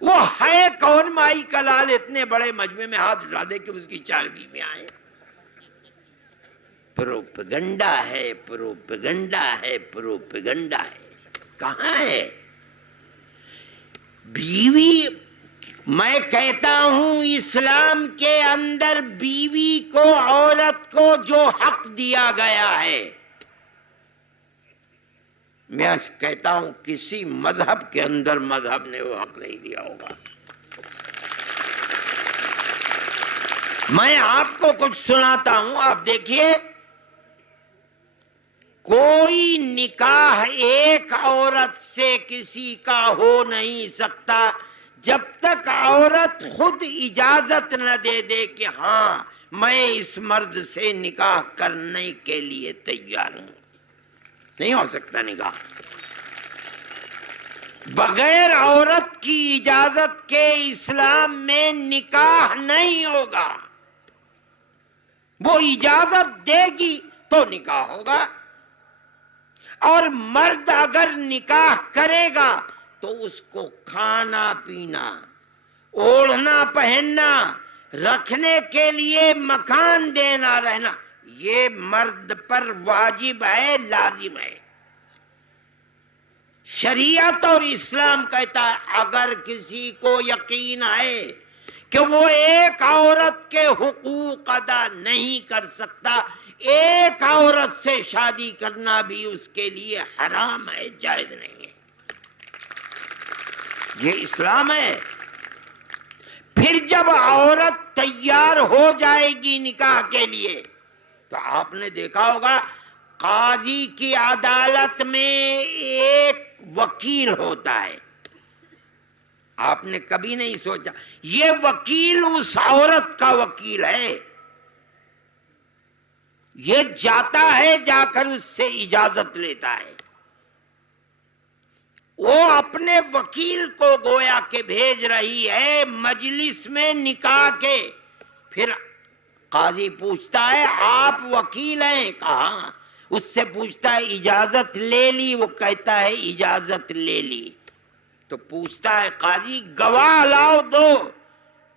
وہ ہے کون مائی کا لال اتنے بڑے مجمع میں ہاتھ اٹھا دے کہ اس کی 4 بیویاں ہیں؟ پروپیگنڈا ہے، پروپیگنڈا ہے، پروپیگنڈا ہے۔ کہاں ہے بیوی؟ میں کہتا ہوں اسلام کے اندر بیوی کو، عورت کو جو حق دیا گیا ہے، میں کہتا ہوں کسی مذہب کے اندر مذہب نے وہ حق نہیں دیا ہوگا۔ میں آپ کو کچھ سناتا ہوں، آپ دیکھیے، کوئی نکاح ایک عورت سے کسی کا ہو نہیں سکتا جب تک عورت خود اجازت نہ دے دے کہ ہاں میں اس مرد سے نکاح کرنے کے لیے تیار ہوں۔ نہیں ہو سکتا نکاح بغیر عورت کی اجازت کے۔ اسلام میں نکاح نہیں ہوگا، وہ اجازت دے گی تو نکاح ہوگا۔ اور مرد اگر نکاح کرے گا تو اس کو کھانا پینا، اوڑھنا پہننا، رکھنے کے لیے مکان دینا، رہنا، یہ مرد پر واجب ہے، لازم ہے۔ شریعت اور اسلام کہتا ہے اگر کسی کو یقین ہے کہ وہ ایک عورت کے حقوق ادا نہیں کر سکتا، ایک عورت سے شادی کرنا بھی اس کے لیے حرام ہے، جائز نہیں ہے۔ یہ اسلام ہے۔ پھر جب عورت تیار ہو جائے گی نکاح کے لیے تو آپ نے دیکھا ہوگا قاضی کی عدالت میں ایک وکیل ہوتا ہے۔ آپ نے کبھی نہیں سوچا یہ وکیل اس عورت کا وکیل ہے، یہ جاتا ہے، جا کر اس سے اجازت لیتا ہے، وہ اپنے وکیل کو گویا کہ بھیج رہی ہے مجلس میں نکاح کے۔ پھر قاضی پوچھتا ہے آپ وکیل ہیں؟ کہا۔ اس سے پوچھتا ہے اجازت لے لی؟ وہ کہتا ہے اجازت لے لی۔ تو پوچھتا ہے قاضی گواہ لاؤ دو۔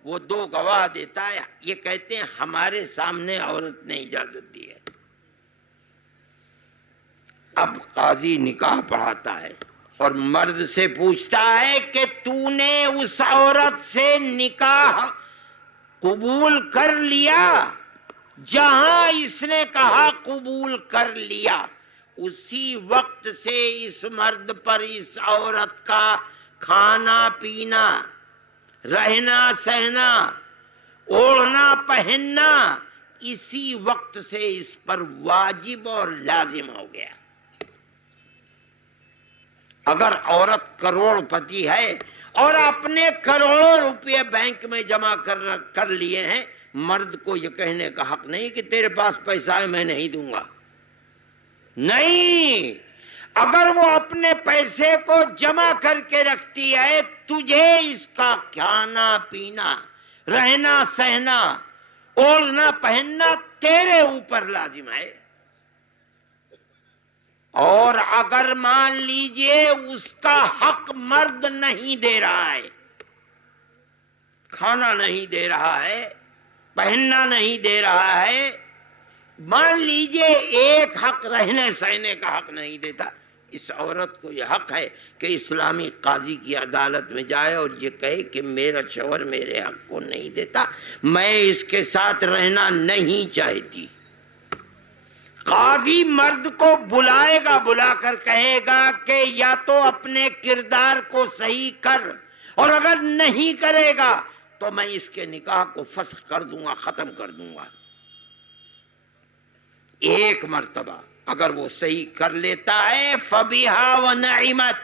وہ 2 گواہ دیتا ہے، یہ کہتے ہیں ہمارے سامنے عورت نے اجازت دی ہے۔ اب قاضی نکاح پڑھاتا ہے اور مرد سے پوچھتا ہے کہ تو نے اس عورت سے نکاح قبول کر لیا؟ جہاں اس نے کہا قبول کر لیا، اسی وقت سے اس مرد پر اس عورت کا کھانا پینا، رہنا سہنا، اوڑھنا پہننا، اسی وقت سے اس پر واجب اور لازم ہو گیا۔ اگر عورت کروڑ پتی ہے اور اپنے کروڑوں روپے بینک میں جمع کر لیے ہیں، مرد کو یہ کہنے کا حق نہیں کہ تیرے پاس پیسہ ہے میں نہیں دوں گا۔ نہیں، اگر وہ اپنے پیسے کو جمع کر کے رکھتی ہے، تجھے اس کا کھانا پینا، رہنا سہنا، اوڑھنا پہننا تیرے اوپر لازم ہے۔ اور اگر مان لیجئے اس کا حق مرد نہیں دے رہا ہے، کھانا نہیں دے رہا ہے، پہننا نہیں دے رہا ہے، مان لیجئے ایک حق رہنے سہنے کا حق نہیں دیتا، اس عورت کو یہ حق ہے کہ اسلامی قاضی کی عدالت میں جائے اور یہ کہے کہ میرا شوہر میرے حق کو نہیں دیتا، میں اس کے ساتھ رہنا نہیں چاہتی۔ قاضی مرد کو بلائے گا، بلا کر کہے گا کہ یا تو اپنے کردار کو صحیح کر، اور اگر نہیں کرے گا تو میں اس کے نکاح کو فسخ کر دوں گا، ختم کر دوں گا۔ ایک مرتبہ اگر وہ صحیح کر لیتا ہے فَبِهَا وَنَعِمَتْ،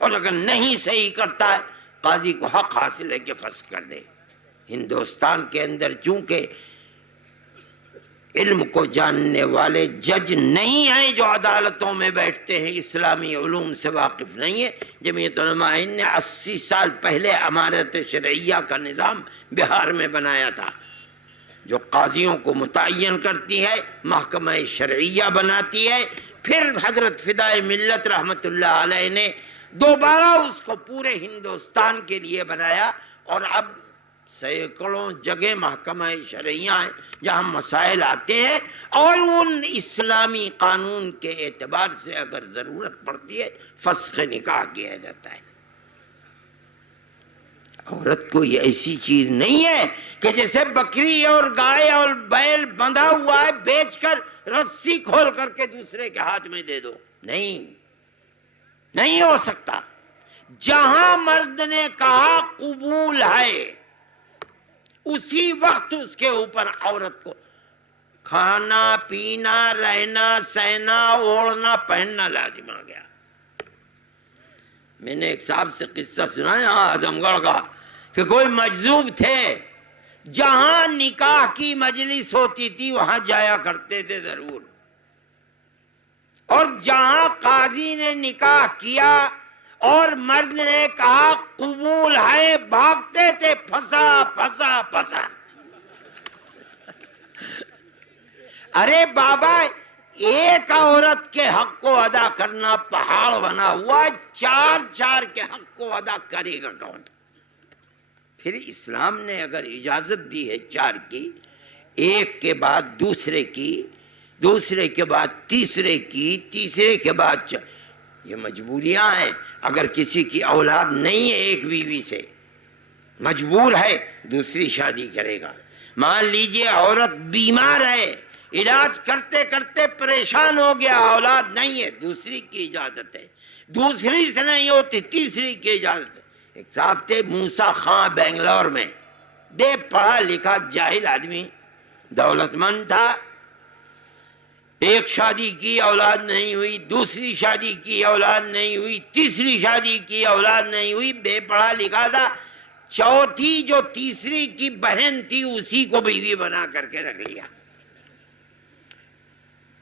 اور اگر نہیں صحیح کرتا ہے قاضی کو حق حاصل ہے کہ فسخ کر دے۔ ہندوستان کے اندر چونکہ علم کو جاننے والے جج نہیں ہیں جو عدالتوں میں بیٹھتے ہیں، اسلامی علوم سے واقف نہیں ہے، جمعیت علماء ہند نے 80 سال پہلے امارت شرعیہ کا نظام بہار میں بنایا تھا، جو قاضیوں کو متعین کرتی ہے، محکمہ شرعیہ بناتی ہے۔ پھر حضرت فدائے ملت رحمت اللہ علیہ نے دوبارہ اس کو پورے ہندوستان کے لیے بنایا، اور اب سینکڑوں جگہ محکمہ شرعیہ ہیں جہاں مسائل آتے ہیں، اور ان اسلامی قانون کے اعتبار سے اگر ضرورت پڑتی ہے فسخ نکاح کیا جاتا ہے۔ عورت کوئی ایسی چیز نہیں ہے کہ جیسے بکری اور گائے اور بیل بندھا ہوا ہے بیچ کر رسی کھول کر کے دوسرے کے ہاتھ میں دے دو، نہیں ہو سکتا۔ جہاں مرد نے کہا قبول ہے، اسی وقت اس کے اوپر عورت کو کھانا پینا، رہنا سہنا، اوڑھنا پہننا لازم آ گیا۔ میں نے ایک صاحب سے قصہ سنا ہے اعظم گڑھ کا، کہ کوئی مجذوب تھے، جہاں نکاح کی مجلس ہوتی تھی وہاں جایا کرتے تھے ضرور، اور جہاں قاضی نے نکاح کیا اور مرد نے کہا قبول ہے، بھاگتے تھے، پھنسا پھنسا پھنسا۔ ارے بابا، ایک عورت کے حق کو ادا کرنا پہاڑ بنا ہوا، 4 کے حق کو ادا کرے گا کون؟ پھر اسلام نے اگر اجازت دی ہے 4 کی، ایک کے بعد دوسرے کی، دوسرے کے بعد تیسرے کی، تیسرے کے بعد یہ مجبوریاں ہیں۔ اگر کسی کی اولاد نہیں ہے ایک بیوی سے، مجبور ہے دوسری شادی کرے گا۔ مان لیجئے عورت بیمار ہے، علاج کرتے کرتے پریشان ہو گیا، اولاد نہیں ہے، دوسری کی اجازت ہے، دوسری سے نہیں ہوتی تیسری کی اجازت ہے۔ ایک صاحب تھے موسیٰ خان، بنگلور میں، بے پڑھا لکھا جاہل آدمی، دولت مند تھا، ایک شادی کی اولاد نہیں ہوئی، دوسری شادی کی اولاد نہیں ہوئی، تیسری شادی کی اولاد نہیں ہوئی، بے پڑھا لکھا تھا، چوتھی جو تیسری کی بہن تھی اسی کو بیوی بنا کر کے رکھ لیا۔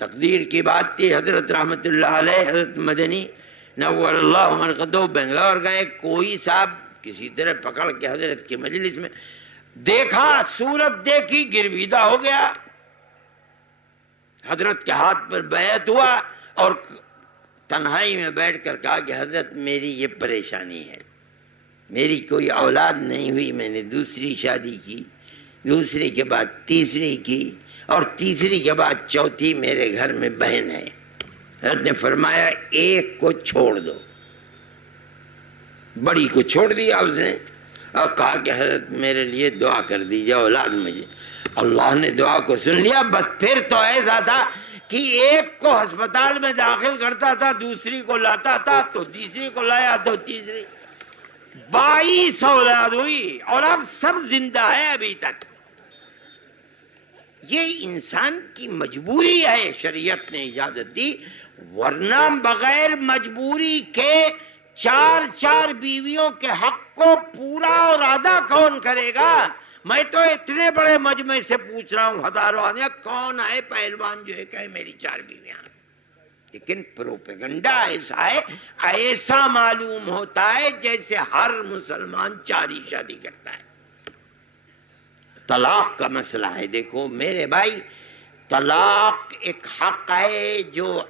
تقدیر کی بات تھی، حضرت رحمت اللہ علیہ، حضرت مدنی نور اللہ مرقدہ بنگلور گئے، کوئی صاحب کسی طرح پکڑ کے حضرت کی مجلس میں دیکھا، صورت دیکھی، گرویدہ ہو گیا، حضرت کے ہاتھ پر بیعت ہوا اور تنہائی میں بیٹھ کر کہا کہ حضرت میری یہ پریشانی ہے، میری کوئی اولاد نہیں ہوئی، میں نے دوسری شادی کی، دوسری کے بعد تیسری کی، اور تیسری کے بعد چوتھی میرے گھر میں بہن ہے۔ حضرت نے فرمایا ایک کو چھوڑ دو، بڑی کو چھوڑ دیا اس نے، اور کہا کہ حضرت میرے لیے دعا کر دیجیے اولاد مجھے۔ اللہ نے دعا کو سن لیا۔ بس پھر تو ایسا تھا کہ ایک کو ہسپتال میں داخل کرتا تھا، دوسری کو لاتا تھا، تو تیسری کو لایا تو تیسری، 22 اولاد ہوئی، اور اب سب زندہ ہے ابھی تک۔ یہ انسان کی مجبوری ہے، شریعت نے اجازت دی، ورنہ بغیر مجبوری کے 4 بیویوں کے حق کو پورا اور ادا کون کرے گا؟ میں تو اتنے بڑے مجمع سے پوچھ رہا ہوں، ہزاروں آدمی، کون ہے پہلوان جو ہے کہ میری 4 بیویاں؟ لیکن پروپیگنڈا ایسا ہے، ایسا معلوم ہوتا ہے جیسے ہر مسلمان 4 ہی شادی کرتا ہے۔ طلاق کا مسئلہ ہے، دیکھو میرے بھائی، طلاق ایک حق ہے جو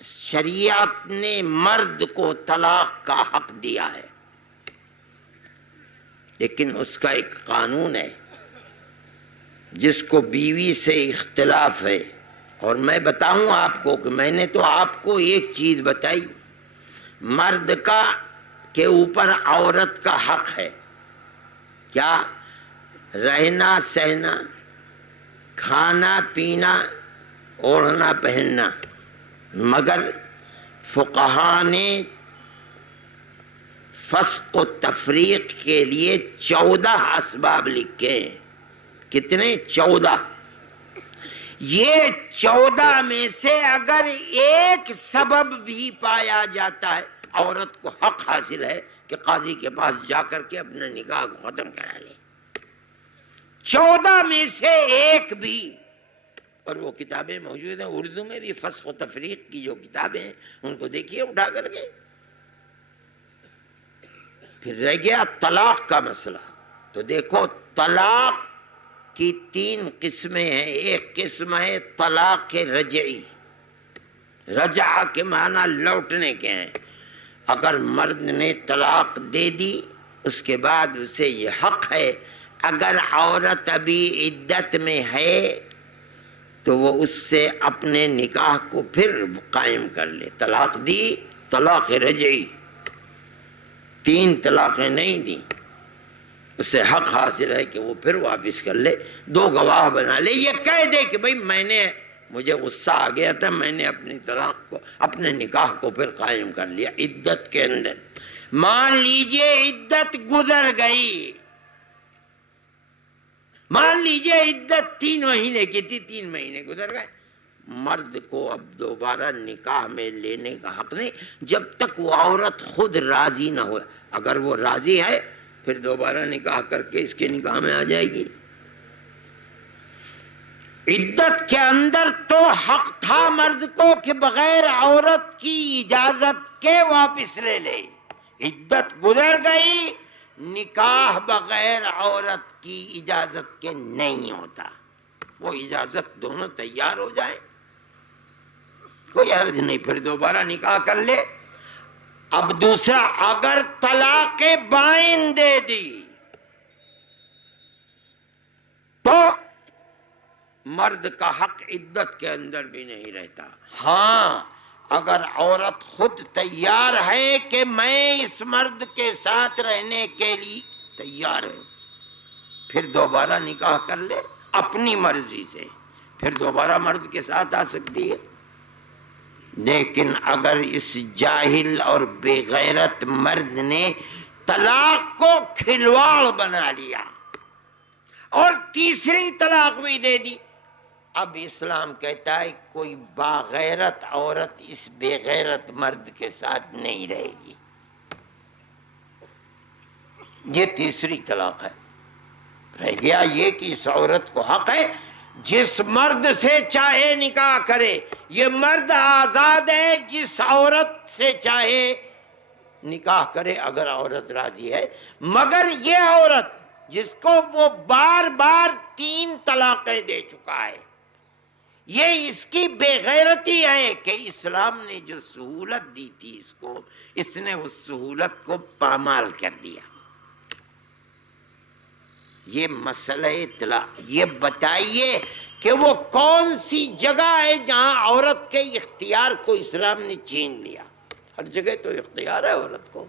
شریعت نے مرد کو طلاق کا حق دیا ہے، لیکن اس کا ایک قانون ہے جس کو بیوی سے اختلاف ہے۔ اور میں بتاؤں آپ کو کہ میں نے تو آپ کو ایک چیز بتائی، مرد کا کے اوپر عورت کا حق ہے، کیا؟ رہنا سہنا، کھانا پینا، اوڑھنا پہننا، مگر فقہا نے فسق و تفریق کے لیے 14 اسباب لکھے ہیں۔ کتنے؟ 14۔ یہ 14 میں سے اگر ایک سبب بھی پایا جاتا ہے، عورت کو حق حاصل ہے کہ قاضی کے پاس جا کر کے اپنا نکاح کو ختم کرا لے۔ 14 میں سے ایک بھی، اور وہ کتابیں موجود ہیں اردو میں بھی، فسق و تفریق کی جو کتابیں ہیں ان کو دیکھیے اٹھا کر کے۔ پھر رہ گیا طلاق کا مسئلہ، تو دیکھو طلاق کی 3 قسمیں ہیں۔ ایک قسم ہے طلاق رجعی، رجع کے معنی لوٹنے کے ہیں۔ اگر مرد نے طلاق دے دی، اس کے بعد اسے یہ حق ہے، اگر عورت ابھی عدت میں ہے تو وہ اس سے اپنے نکاح کو پھر قائم کر لے۔ طلاق دی، طلاق رجعی، 3 طلاقیں نہیں دیں، اسے حق حاصل ہے کہ وہ پھر واپس کر لے، 2 گواہ بنا لے، یہ کہہ دے کہ بھئی مجھے غصہ آ گیا تھا، میں نے اپنی طلاق کو، اپنے نکاح کو پھر قائم کر لیا عدت کے اندر۔ مان لیجئے عدت گزر گئی، مان لیجئے عدت 3 مہینے کی تھی، 3 مہینے گزر گئے، مرد کو اب دوبارہ نکاح میں لینے کا حق نہیں جب تک وہ عورت خود راضی نہ ہو۔ اگر وہ راضی ہے پھر دوبارہ نکاح کر کے اس کے نکاح میں آ جائے گی۔ عدت کے اندر تو حق تھا مرد کو کہ بغیر عورت کی اجازت کے واپس لے لے، عدت گزر گئی، نکاح بغیر عورت کی اجازت کے نہیں ہوتا۔ وہ اجازت دونوں تیار ہو جائے، کوئی حرج نہیں، پھر دوبارہ نکاح کر لے۔ اب دوسرا، اگر طلاق بائن دے دی تو مرد کا حق عدت کے اندر بھی نہیں رہتا۔ ہاں، اگر عورت خود تیار ہے کہ میں اس مرد کے ساتھ رہنے کے لیے تیار ہوں، پھر دوبارہ نکاح کر لے اپنی مرضی سے، پھر دوبارہ مرد کے ساتھ آ سکتی ہے۔ لیکن اگر اس جاہل اور بے غیرت مرد نے طلاق کو کھلواڑ بنا لیا اور تیسری طلاق بھی دے دی، اب اسلام کہتا ہے کوئی باغیرت عورت اس بے غیرت مرد کے ساتھ نہیں رہے گی۔ یہ تیسری طلاق ہے۔ رہ گیا یہ کہ اس عورت کو حق ہے جس مرد سے چاہے نکاح کرے، یہ مرد آزاد ہے، جس عورت سے چاہے نکاح کرے اگر عورت راضی ہے، مگر یہ عورت جس کو وہ بار بار 3 طلاقیں دے چکا ہے، یہ اس کی بے غیرتی ہے کہ اسلام نے جو سہولت دی تھی اس کو، اس نے اس سہولت کو پامال کر دیا۔ یہ مسئلہ اطلاع، یہ بتائیے کہ وہ کون سی جگہ ہے جہاں عورت کے اختیار کو اسلام نے چھین لیا؟ ہر جگہ تو اختیار ہے عورت کو۔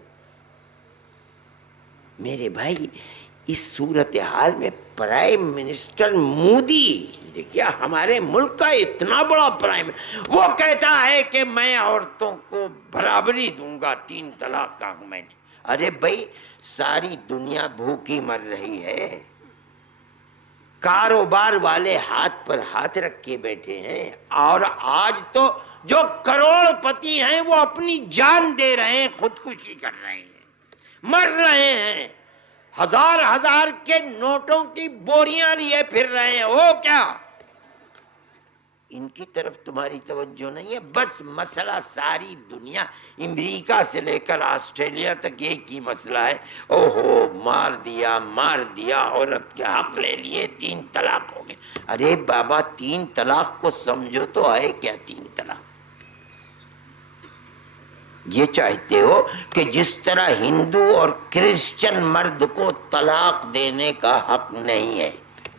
میرے بھائی، اس صورتحال میں پرائم منسٹر مودی، دیکھیے ہمارے ملک کا اتنا بڑا پرائم، وہ کہتا ہے کہ میں عورتوں کو برابری دوں گا 3 طلاق کا میں نے۔ ارے بھائی، ساری دنیا بھوکی مر رہی ہے، کاروبار والے ہاتھ پر ہاتھ رکھ کے بیٹھے ہیں، اور آج تو جو کروڑ پتی ہیں وہ اپنی جان دے رہے ہیں، خودکشی کر رہے ہیں، مر رہے ہیں، ہزار کے نوٹوں کی بوریاں لیے پھر رہے ہیں۔ ہو کیا ان کی طرف تمہاری توجہ نہیں ہے؟ بس مسئلہ ساری دنیا، امریکہ سے لے کر آسٹریلیا تک ایک ہی مسئلہ ہے، اوہو مار دیا، عورت کے حق لے لیے، 3 طلاق ہو گئے۔ ارے بابا، 3 طلاق کو سمجھو تو ہے کیا 3 طلاق؟ یہ چاہتے ہو کہ جس طرح ہندو اور کرسچن مرد کو طلاق دینے کا حق نہیں ہے،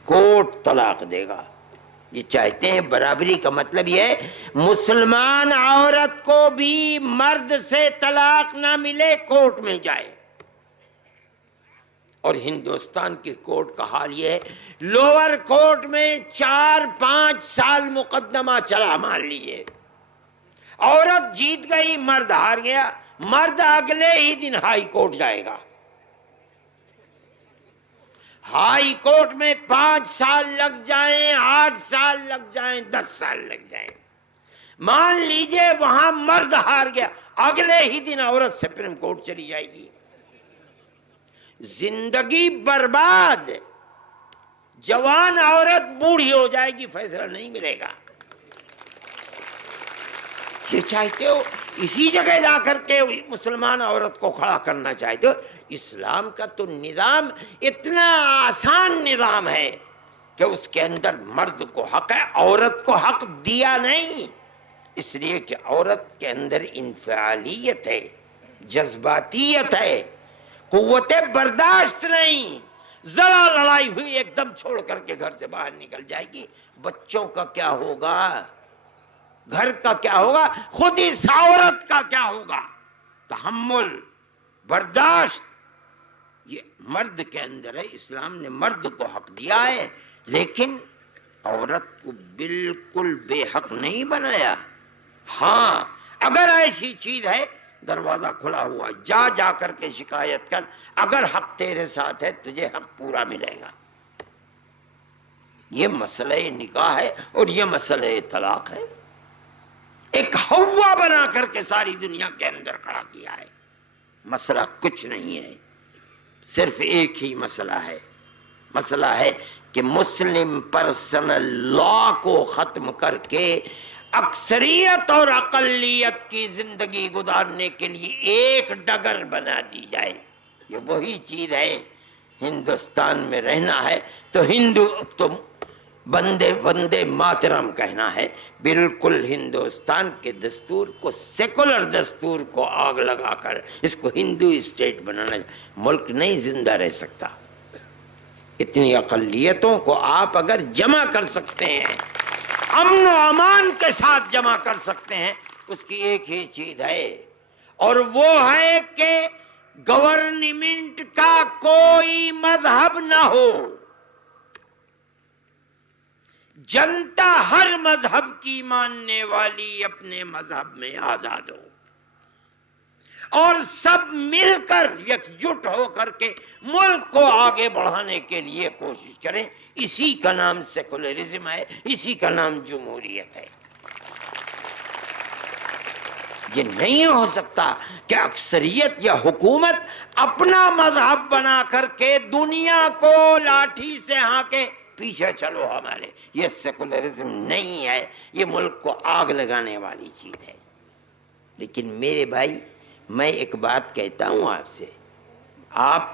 کورٹ طلاق دے گا، یہ چاہتے ہیں برابری کا مطلب یہ ہے مسلمان عورت کو بھی مرد سے طلاق نہ ملے، کورٹ میں جائے۔ اور ہندوستان کی کورٹ کا حال یہ ہے، لوور کورٹ میں 4-5 سال مقدمہ چلا، مان لیجیے عورت جیت گئی، مرد ہار گیا، مرد اگلے ہی دن ہائی کورٹ جائے گا، ہائی کورٹ میں 5 سال لگ جائیں، 8 سال لگ جائیں، 10 سال لگ جائیں، مان لیجئے وہاں مرد ہار گیا، اگلے ہی دن عورت سپریم کورٹ چلی جائے گی، زندگی برباد، جوان عورت بوڑھی ہو جائے گی، فیصلہ نہیں ملے گا۔ یہ چاہتے ہو اسی جگہ لا کر کے مسلمان عورت کو کھڑا کرنا چاہتے ہو؟ اسلام کا تو نظام اتنا آسان نظام ہے کہ اس کے اندر مرد کو حق ہے، عورت کو حق دیا نہیں، اس لیے کہ عورت کے اندر انفعالیت ہے، جذباتیت ہے، قوت برداشت نہیں، ذرا لڑائی ہوئی ایک دم چھوڑ کر کے گھر سے باہر نکل جائے گی۔ بچوں کا کیا ہوگا؟ گھر کا کیا ہوگا؟ خود اس عورت کا کیا ہوگا؟ تحمل، برداشت، یہ مرد کے اندر ہے۔ اسلام نے مرد کو حق دیا ہے، لیکن عورت کو بالکل بے حق نہیں بنایا۔ ہاں، اگر ایسی چیز ہے، دروازہ کھلا ہوا، جا کر کے شکایت کر، اگر حق تیرے ساتھ ہے تجھے حق پورا ملے گا۔ یہ مسئلہ نکاح ہے اور یہ مسئلہ طلاق ہے، ایک ہوا بنا کر کے ساری دنیا کے اندر کھڑا کیا ہے۔ مسئلہ کچھ نہیں ہے، صرف ایک ہی مسئلہ ہے، مسئلہ ہے کہ مسلم پرسنل لا کو ختم کر کے اکثریت اور اقلیت کی زندگی گزارنے کے لیے ایک ڈگر بنا دی جائے۔ یہ وہی چیز ہے، ہندوستان میں رہنا ہے تو ہندو تو وندے ماترم کہنا ہے، بالکل ہندوستان کے دستور کو، سیکولر دستور کو آگ لگا کر اس کو ہندو اسٹیٹ بنانا، ملک نہیں زندہ رہ سکتا۔ اتنی اقلیتوں کو آپ اگر جمع کر سکتے ہیں، امن و امان کے ساتھ جمع کر سکتے ہیں، اس کی ایک ہی چیز ہے، اور وہ ہے کہ گورنمنٹ کا کوئی مذہب نہ ہو، جنتا ہر مذہب کی ماننے والی اپنے مذہب میں آزاد ہو، اور سب مل کر یکجٹ ہو کر کے ملک کو آگے بڑھانے کے لیے کوشش کریں۔ اسی کا نام سیکولرزم ہے، اسی کا نام جمہوریت ہے۔ یہ نہیں ہو سکتا کہ اکثریت یا حکومت اپنا مذہب بنا کر کے دنیا کو لاٹھی سے ہانکے پیچھے چلو ہمارے۔ یہ سیکولرزم نہیں ہے، یہ ملک کو آگ لگانے والی چیز ہے۔ لیکن میرے بھائی، میں ایک بات کہتا ہوں آپ سے، آپ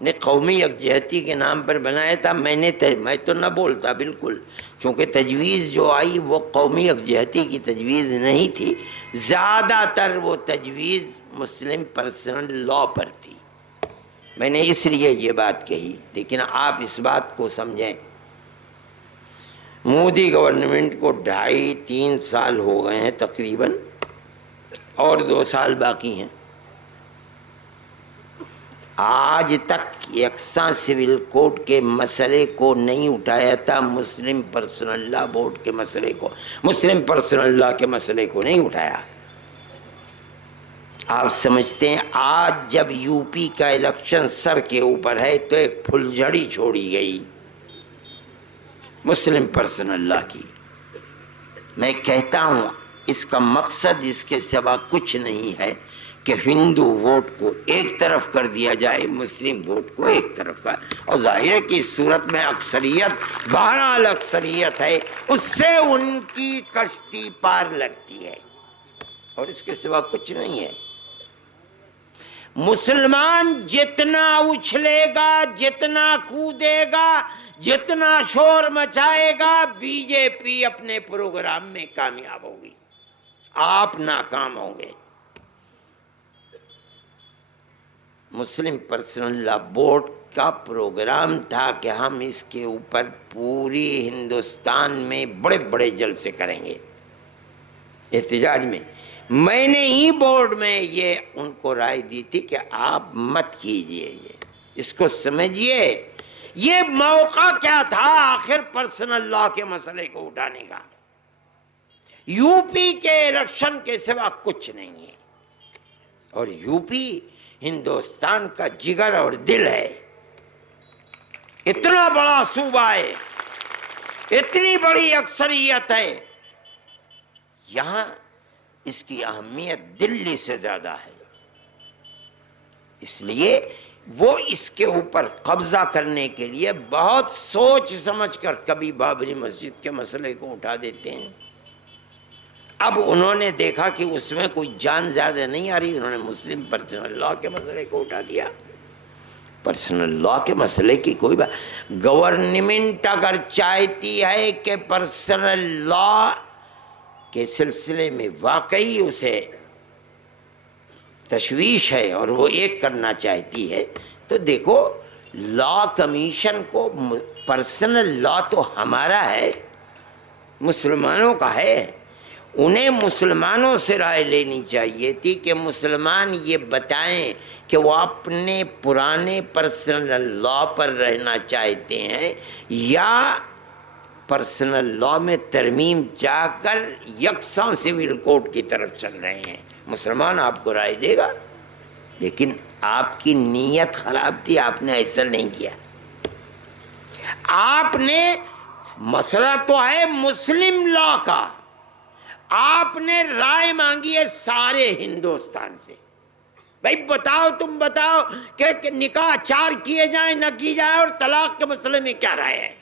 نے قومی یکجہتی کے نام پر بنایا تھا. میں تو نہ بولتا بالکل، چونکہ تجویز جو آئی وہ قومی یکجہتی کی تجویز نہیں تھی، زیادہ تر وہ تجویز مسلم پرسنل لا پر تھی. میں نے اس لیے یہ بات کہی. لیکن آپ اس بات کو سمجھیں، مودی گورنمنٹ کو 2.5-3 سال ہو گئے ہیں تقریباً، اور 2 سال باقی ہیں. آج تک یکساں سول کوڈ کے مسئلے کو نہیں اٹھایا تھا، مسلم پرسنل لا بورڈ کے مسئلے کو، مسلم پرسنل لا کے مسئلے کو نہیں اٹھایا. آپ سمجھتے ہیں آج جب یو پی کا الیکشن سر کے اوپر ہے تو ایک پھلجھڑی چھوڑی گئی مسلم پرسنل لا کی. میں کہتا ہوں اس کا مقصد اس کے سوا کچھ نہیں ہے کہ ہندو ووٹ کو ایک طرف کر دیا جائے، مسلم ووٹ کو ایک طرف کر. اور ظاہر ہے کہ اس صورت میں اکثریت، بہرحال اکثریت ہے، اس سے ان کی کشتی پار لگتی ہے، اور اس کے سوا کچھ نہیں ہے. مسلمان جتنا اچھلے گا، جتنا کودے گا، جتنا شور مچائے گا، بی جے پی اپنے پروگرام میں کامیاب ہوگی، آپ ناکام ہوں گے. مسلم پرسنل لا بورڈ کا پروگرام تھا کہ ہم اس کے اوپر پوری ہندوستان میں بڑے بڑے جلسے کریں گے احتجاج میں. میں نے ہی بورڈ میں یہ ان کو رائے دی تھی کہ آپ مت کیجئے، اس کو سمجھیے. یہ موقع کیا تھا آخر پرسنل لا کے مسئلے کو اٹھانے کا؟ یو پی کے الیکشن کے سوا کچھ نہیں ہے، اور یو پی ہندوستان کا جگر اور دل ہے. اتنا بڑا صوبہ ہے، اتنی بڑی اکثریت ہے، یہاں اس کی اہمیت دلی سے زیادہ ہے. اس لیے وہ اس کے اوپر قبضہ کرنے کے لیے بہت سوچ سمجھ کر کبھی بابری مسجد کے مسئلے کو اٹھا دیتے ہیں. اب انہوں نے دیکھا کہ اس میں کوئی جان زیادہ نہیں آ رہی، انہوں نے مسلم پرسنل لا کے مسئلے کو اٹھا دیا. پرسنل لا کے مسئلے کی کوئی بات، گورنمنٹ اگر چاہتی ہے کہ پرسنل لا کے سلسلے میں واقعی اسے تشویش ہے اور وہ ایک کرنا چاہتی ہے، تو دیکھو لا کمیشن کو، پرسنل لا تو ہمارا ہے، مسلمانوں کا ہے، انہیں مسلمانوں سے رائے لینی چاہیے تھی کہ مسلمان یہ بتائیں کہ وہ اپنے پرانے پرسنل لا پر رہنا چاہتے ہیں یا پرسنل لا میں ترمیم چاہ کر یکساں سول کوڈ کی طرف چل رہے ہیں. مسلمان آپ کو رائے دے گا، لیکن آپ کی نیت خراب تھی، آپ نے ایسا نہیں کیا. آپ نے، مسئلہ تو ہے مسلم لا کا، آپ نے رائے مانگی ہے سارے ہندوستان سے. بھائی بتاؤ، تم بتاؤ کہ نکاح 4 کیے جائیں نہ کی جائے اور طلاق کے مسئلے میں کیا رائے ہے.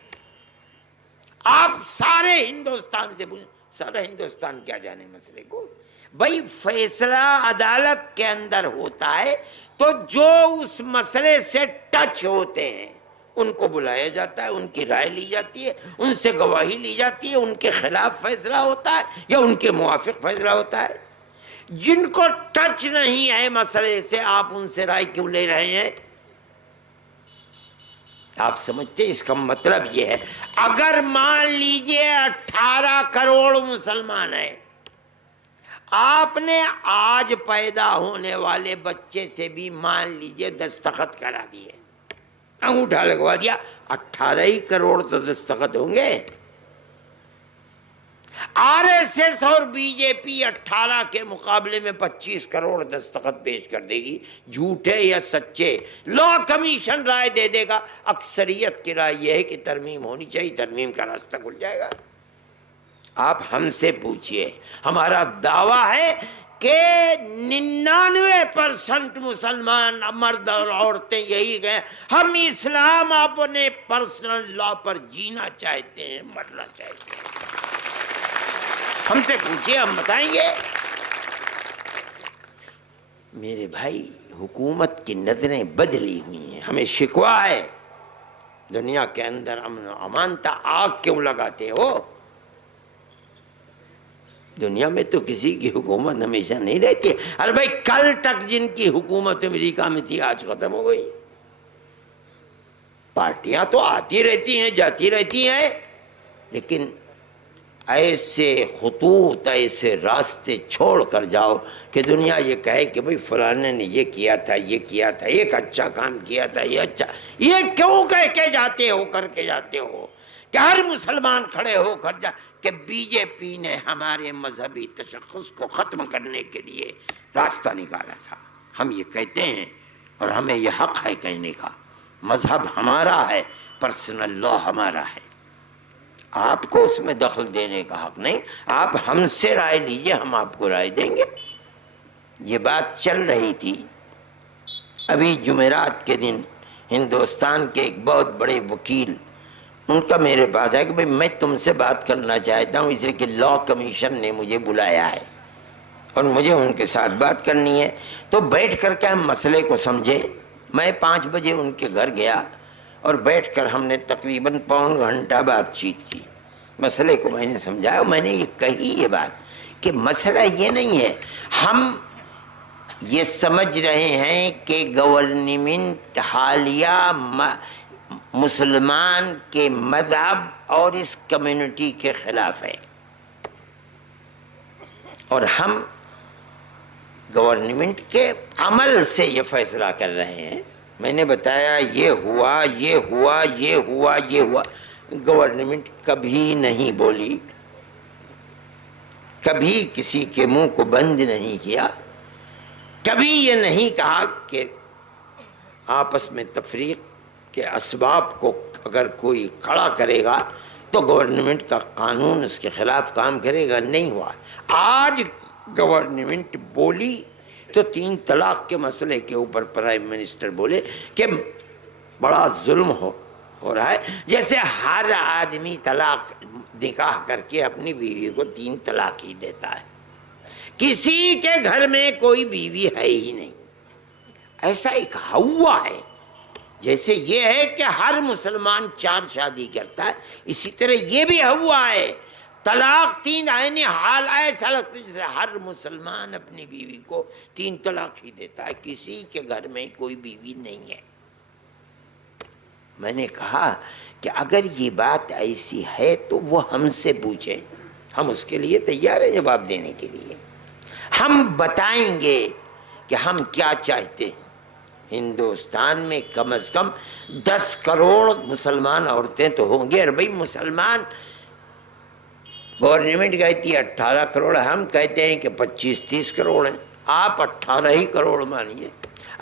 آپ سارے ہندوستان سے پوچھیں، سارا ہندوستان کیا جانے مسئلے کو. بھائی فیصلہ عدالت کے اندر ہوتا ہے تو جو اس مسئلے سے ٹچ ہوتے ہیں ان کو بلایا جاتا ہے، ان کی رائے لی جاتی ہے، ان سے گواہی لی جاتی ہے، ان کے خلاف فیصلہ ہوتا ہے یا ان کے موافق فیصلہ ہوتا ہے. جن کو ٹچ نہیں ہے مسئلے سے، آپ ان سے رائے کیوں لے رہے ہیں؟ آپ سمجھتے ہیں اس کا مطلب یہ ہے، اگر مان لیجئے 18 کروڑ مسلمان ہیں، آپ نے آج پیدا ہونے والے بچے سے بھی مان لیجئے دستخط کرا دیے، انگوٹھا لگوا دیا، 18 ہی کروڑ تو دستخط ہوں گے. آر ایس ایس اور بی جے پی 18 کے مقابلے میں 25 کروڑ دستخط پیش کر دے گی، جھوٹے یا سچے. لا کمیشن رائے دے دے گا، اکثریت کی رائے یہ ہے کہ ترمیم ہونی چاہیے، ترمیم کا راستہ کھل جائے گا. آپ ہم سے پوچھئے، ہمارا دعویٰ ہے کہ 99% مسلمان مرد اور عورتیں یہی گئے، ہم اسلام اپنے پرسنل لا پر جینا چاہتے ہیں، مرنا چاہتے ہیں. ہم سے پوچھئے، ہم بتائیں گے. میرے بھائی، حکومت کی نظریں بدلی ہوئی ہیں. ہمیں شکوہ ہے دنیا کے اندر امن و امان تھا، آگ کیوں لگاتے ہو؟ دنیا میں تو کسی کی حکومت ہمیشہ نہیں رہتی. ارے بھائی کل تک جن کی حکومت امریکہ میں تھی آج ختم ہو گئی. پارٹیاں تو آتی رہتی ہیں جاتی رہتی ہیں، لیکن ایسے خطوط ایسے راستے چھوڑ کر جاؤ کہ دنیا یہ کہے کہ بھئی فلانے نے یہ کیا تھا یہ کیا تھا، ایک اچھا کام کیا تھا، یہ اچھا. یہ کیوں کہہ کے جاتے ہو کر کے جاتے ہو کہ ہر مسلمان کھڑے ہو کر جا کہ بی جے پی نے ہمارے مذہبی تشخص کو ختم کرنے کے لیے راستہ نکالا تھا. ہم یہ کہتے ہیں اور ہمیں یہ حق ہے کہنے کا. مذہب ہمارا ہے، پرسنل لا ہمارا ہے، آپ کو اس میں دخل دینے کا حق نہیں. آپ ہم سے رائے لیجئے، ہم آپ کو رائے دیں گے. یہ بات چل رہی تھی ابھی جمعرات کے دن. ہندوستان کے ایک بہت بڑے وکیل ان کا میرے پاس ہے کہ بھئی میں تم سے بات کرنا چاہتا ہوں، اس لیے کہ لا کمیشن نے مجھے بلایا ہے اور مجھے ان کے ساتھ بات کرنی ہے. تو بیٹھ کر کے ہم مسئلے کو سمجھے. میں 5 بجے ان کے گھر گیا اور بیٹھ کر ہم نے تقریباً پون گھنٹہ بات چیت کی. مسئلے کو میں نے سمجھایا. میں نے یہ کہی یہ بات کہ مسئلہ یہ نہیں ہے، ہم یہ سمجھ رہے ہیں کہ گورنمنٹ حالیہ مسلمان کے مذہب اور اس کمیونٹی کے خلاف ہے، اور ہم گورنمنٹ کے عمل سے یہ فیصلہ کر رہے ہیں. میں نے بتایا یہ ہوا یہ ہوا یہ ہوا یہ ہوا. گورنمنٹ کبھی نہیں بولی، کبھی کسی کے منہ کو بند نہیں کیا، کبھی یہ نہیں کہا کہ آپس میں تفریق کے اسباب کو اگر کوئی کھڑا کرے گا تو گورنمنٹ کا قانون اس کے خلاف کام کرے گا. نہیں ہوا. آج گورنمنٹ بولی تو 3 طلاق کے مسئلے کے اوپر پرائم منسٹر بولے کہ بڑا ظلم ہو رہا ہے. جیسے ہر آدمی طلاق نکاح کر کے اپنی بیوی کو 3 طلاق ہی دیتا ہے. کسی کے گھر میں کوئی بیوی ہے ہی نہیں. ایسا ایک ہوا ہے. جیسے یہ ہے کہ ہر مسلمان 4 شادی کرتا ہے، اسی طرح یہ بھی ہوا ہے. طلاق 3 عینی حال ایسا لگتا ہے جیسے ہر مسلمان اپنی بیوی کو 3 طلاق ہی دیتا ہے. کسی کے گھر میں کوئی بیوی نہیں ہے. میں نے کہا کہ اگر یہ بات ایسی ہے تو وہ ہم سے پوچھیں، ہم اس کے لیے تیار ہیں جواب دینے کے لیے. ہم بتائیں گے کہ ہم کیا چاہتے ہیں. ہندوستان میں کم از کم 10 کروڑ مسلمان عورتیں تو ہوں گے. اور بھائی مسلمان گورنمنٹ کہتی ہے 18 کروڑ، ہم کہتے ہیں کہ 25-30 کروڑ ہیں. آپ 18 ہی کروڑ مانیے.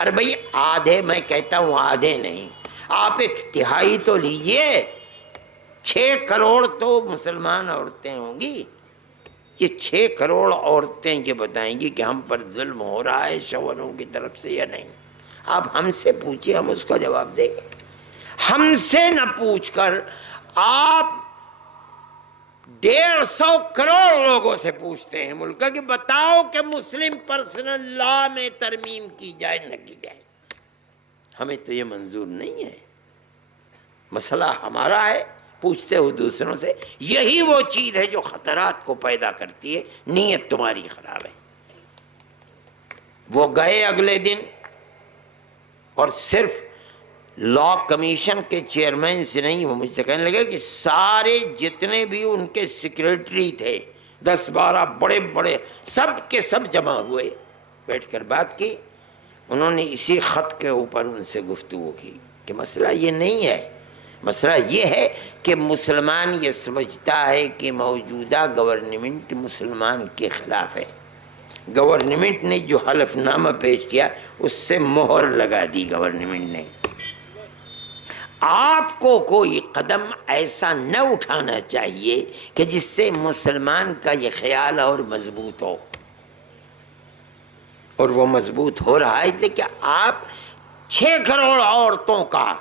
ارے بھائی آدھے، میں کہتا ہوں آدھے نہیں، آپ 1/3 تو لیجئے. 6 کروڑ تو مسلمان عورتیں ہوں گی. یہ 6 کروڑ عورتیں یہ بتائیں گی کہ ہم پر ظلم ہو رہا ہے شوہروں کی طرف سے یا نہیں. آپ ہم سے پوچھئے، ہم اس کا جواب دیں گے. ہم سے نہ پوچھ کر آپ 150 کروڑ لوگوں سے پوچھتے ہیں ملک کا کہ بتاؤ کہ مسلم پرسنل لا میں ترمیم کی جائے نہ کی جائے. ہمیں تو یہ منظور نہیں ہے. مسئلہ ہمارا ہے، پوچھتے ہو دوسروں سے. یہی وہ چیز ہے جو خطرات کو پیدا کرتی ہے. نیت تمہاری خراب ہے. وہ گئے اگلے دن اور صرف لا کمیشن کے چیئرمین سے نہیں، وہ مجھ سے کہنے لگے کہ سارے جتنے بھی ان کے سیکریٹری تھے 10-12 بڑے بڑے، سب کے سب جمع ہوئے، بیٹھ کر بات کی. انہوں نے اسی خط کے اوپر ان سے گفتگو کی کہ مسئلہ یہ نہیں ہے. مسئلہ یہ ہے کہ مسلمان یہ سمجھتا ہے کہ موجودہ گورنمنٹ مسلمان کے خلاف ہے. گورنمنٹ نے جو حلف نامہ پیش کیا اس سے مہر لگا دی گورنمنٹ نے. آپ کو کوئی قدم ایسا نہ اٹھانا چاہیے کہ جس سے مسلمان کا یہ خیال اور مضبوط ہو، اور وہ مضبوط ہو رہا ہے. لیکن آپ 6 کروڑ عورتوں کا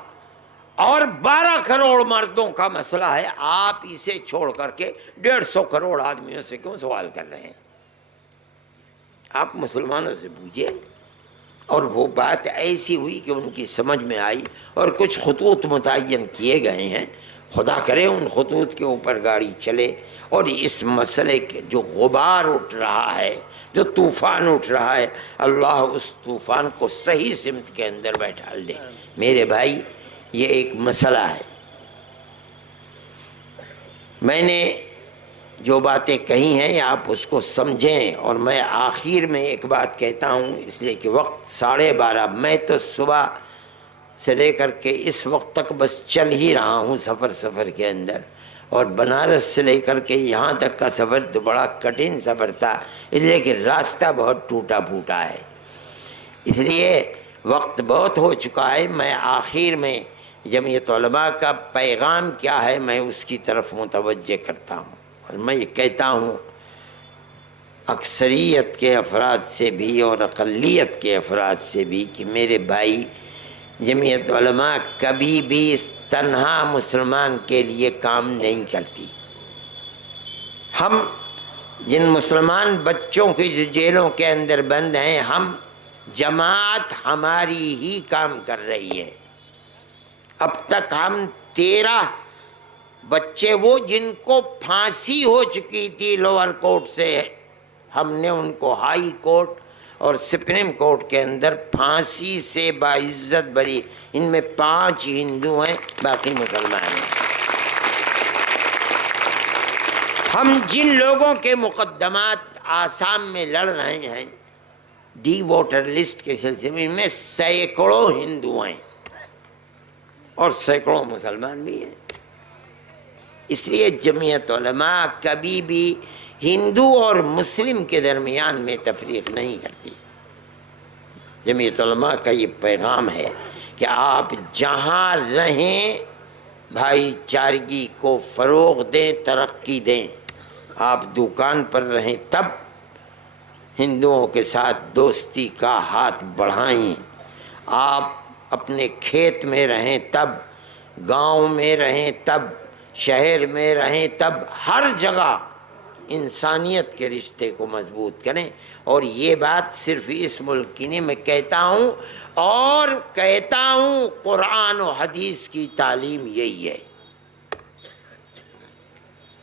اور 12 کروڑ مردوں کا مسئلہ ہے، آپ اسے چھوڑ کر کے 150 کروڑ آدمیوں سے کیوں سوال کر رہے ہیں؟ آپ مسلمانوں سے پوچھئے. اور وہ بات ایسی ہوئی کہ ان کی سمجھ میں آئی اور کچھ خطوط متعین کیے گئے ہیں، خدا کرے ان خطوط کے اوپر گاڑی چلے اور اس مسئلے کے جو غبار اٹھ رہا ہے، جو طوفان اٹھ رہا ہے، اللہ اس طوفان کو صحیح سمت کے اندر بیٹھال دے۔ میرے بھائی، یہ ایک مسئلہ ہے۔ میں نے جو باتیں کہی ہیں آپ اس کو سمجھیں، اور میں آخر میں ایک بات کہتا ہوں، اس لیے کہ وقت 12:30، میں تو صبح سے لے کر کے اس وقت تک بس چل ہی رہا ہوں سفر کے اندر، اور بنارس سے لے کر کے یہاں تک کا سفر تو بڑا کٹھن سفر تھا، اس لیے کہ راستہ بہت ٹوٹا پھوٹا ہے، اس لیے وقت بہت ہو چکا ہے۔ میں آخر میں جمعیت علماء کا پیغام کیا ہے میں اس کی طرف متوجہ کرتا ہوں، اور میں یہ کہتا ہوں اکثریت کے افراد سے بھی اور اقلیت کے افراد سے بھی کہ میرے بھائی، جمعیت علماء کبھی بھی تنہا مسلمان کے لیے کام نہیں کرتی۔ ہم جن مسلمان بچوں کی جو جیلوں کے اندر بند ہیں، ہم جماعت ہماری ہی کام کر رہی ہے۔ اب تک ہم 13 بچے، وہ جن کو پھانسی ہو چکی تھی لوور کورٹ سے، ہم نے ان کو ہائی کورٹ اور سپریم کورٹ کے اندر پھانسی سے باعزت بری، ان میں 5 ہندو ہیں، باقی مسلمان ہیں۔ ہم جن لوگوں کے مقدمات آسام میں لڑ رہے ہیں ڈی ووٹر لسٹ کے سلسلے میں، ان میں سینکڑوں ہندو ہیں اور سینکڑوں مسلمان بھی ہیں۔ اس لیے جمعیت علماء کبھی بھی ہندو اور مسلم کے درمیان میں تفریق نہیں کرتی۔ جمعیت علماء کا یہ پیغام ہے کہ آپ جہاں رہیں بھائی چارگی کو فروغ دیں، ترقی دیں۔ آپ دکان پر رہیں تب ہندوؤں کے ساتھ دوستی کا ہاتھ بڑھائیں، آپ اپنے کھیت میں رہیں تب، گاؤں میں رہیں تب، شہر میں رہیں تب، ہر جگہ انسانیت کے رشتے کو مضبوط کریں۔ اور یہ بات صرف اس ملک کی نہیں، میں کہتا ہوں اور کہتا ہوں قرآن و حدیث کی تعلیم یہی ہے،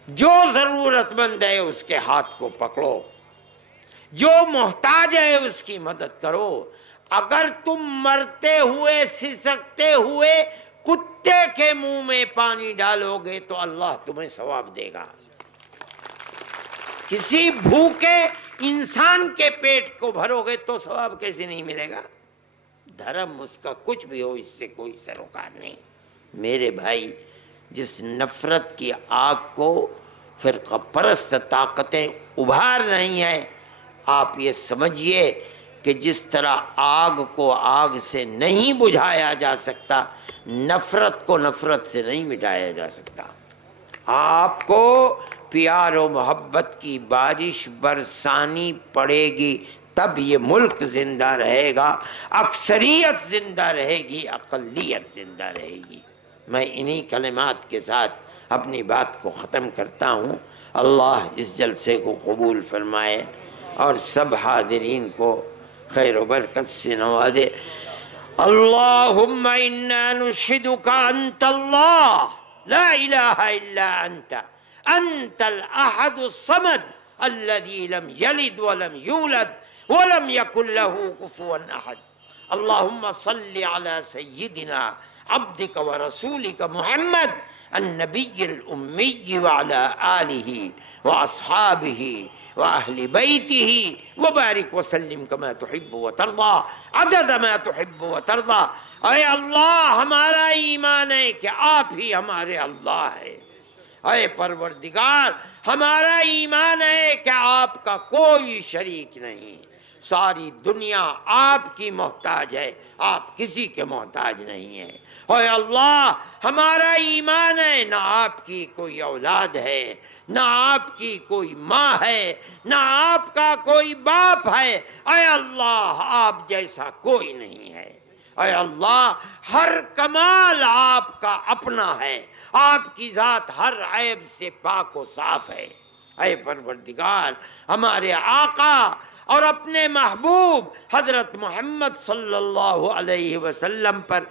جو ضرورت مند ہے اس کے ہاتھ کو پکڑو، جو محتاج ہے اس کی مدد کرو۔ اگر تم مرتے ہوئے سسکتے ہوئے کتے کے منہ میں پانی ڈالو گے تو اللہ تمہیں ثواب دے گا، کسی بھوکے انسان کے پیٹ کو بھرو گے تو ثواب کیسے نہیں ملے گا؟ دھرم اس کا کچھ بھی ہو، اس سے کوئی سروکار نہیں۔ میرے بھائی، جس نفرت کی آگ کو فرقہ پرست طاقتیں ابھار رہی ہیں، آپ یہ سمجھیے کہ جس طرح آگ کو آگ سے نہیں بجھایا جا سکتا، نفرت کو نفرت سے نہیں مٹایا جا سکتا۔ آپ کو پیار و محبت کی بارش برسانی پڑے گی، تب یہ ملک زندہ رہے گا، اکثریت زندہ رہے گی، اقلیت زندہ رہے گی۔ میں انہی کلمات کے ساتھ اپنی بات کو ختم کرتا ہوں۔ اللہ اس جلسے کو قبول فرمائے اور سب حاضرین کو خیر و برکت سے نوازے۔ اللہم انا نشہدک انت اللہ لا الہ الا انت، انت الاحد الصمد الذي لم يلد ولم يولد ولم يكن له كفوا احد۔ اللہم صل على سیدنا عبدک ورسولک محمد النبی الأمی وعلى آلہ وأصحابہ وأہل بیتہ وبارک وسلم کما تحب وترضى عدد ما تحب وترضى۔ اے اللہ، ہمارا ایمان ہے کہ آپ ہی ہمارے اللہ ہیں۔ اے پروردگار، ہمارا ایمان ہے کہ آپ کا کوئی شریک نہیں، ساری دنیا آپ کی محتاج ہے، آپ کسی کے محتاج نہیں ہیں۔ اے اللہ، ہمارا ایمان ہے نہ آپ کی کوئی اولاد ہے، نہ آپ کی کوئی ماں ہے، نہ آپ کا کوئی باپ ہے۔ اے اللہ، آپ جیسا کوئی نہیں ہے۔ اے اللہ، ہر کمال آپ کا اپنا ہے، آپ کی ذات ہر عیب سے پاک و صاف ہے۔ اے پروردگار ہمارے آقا اور اپنے محبوب حضرت محمد صلی اللہ علیہ وسلم پر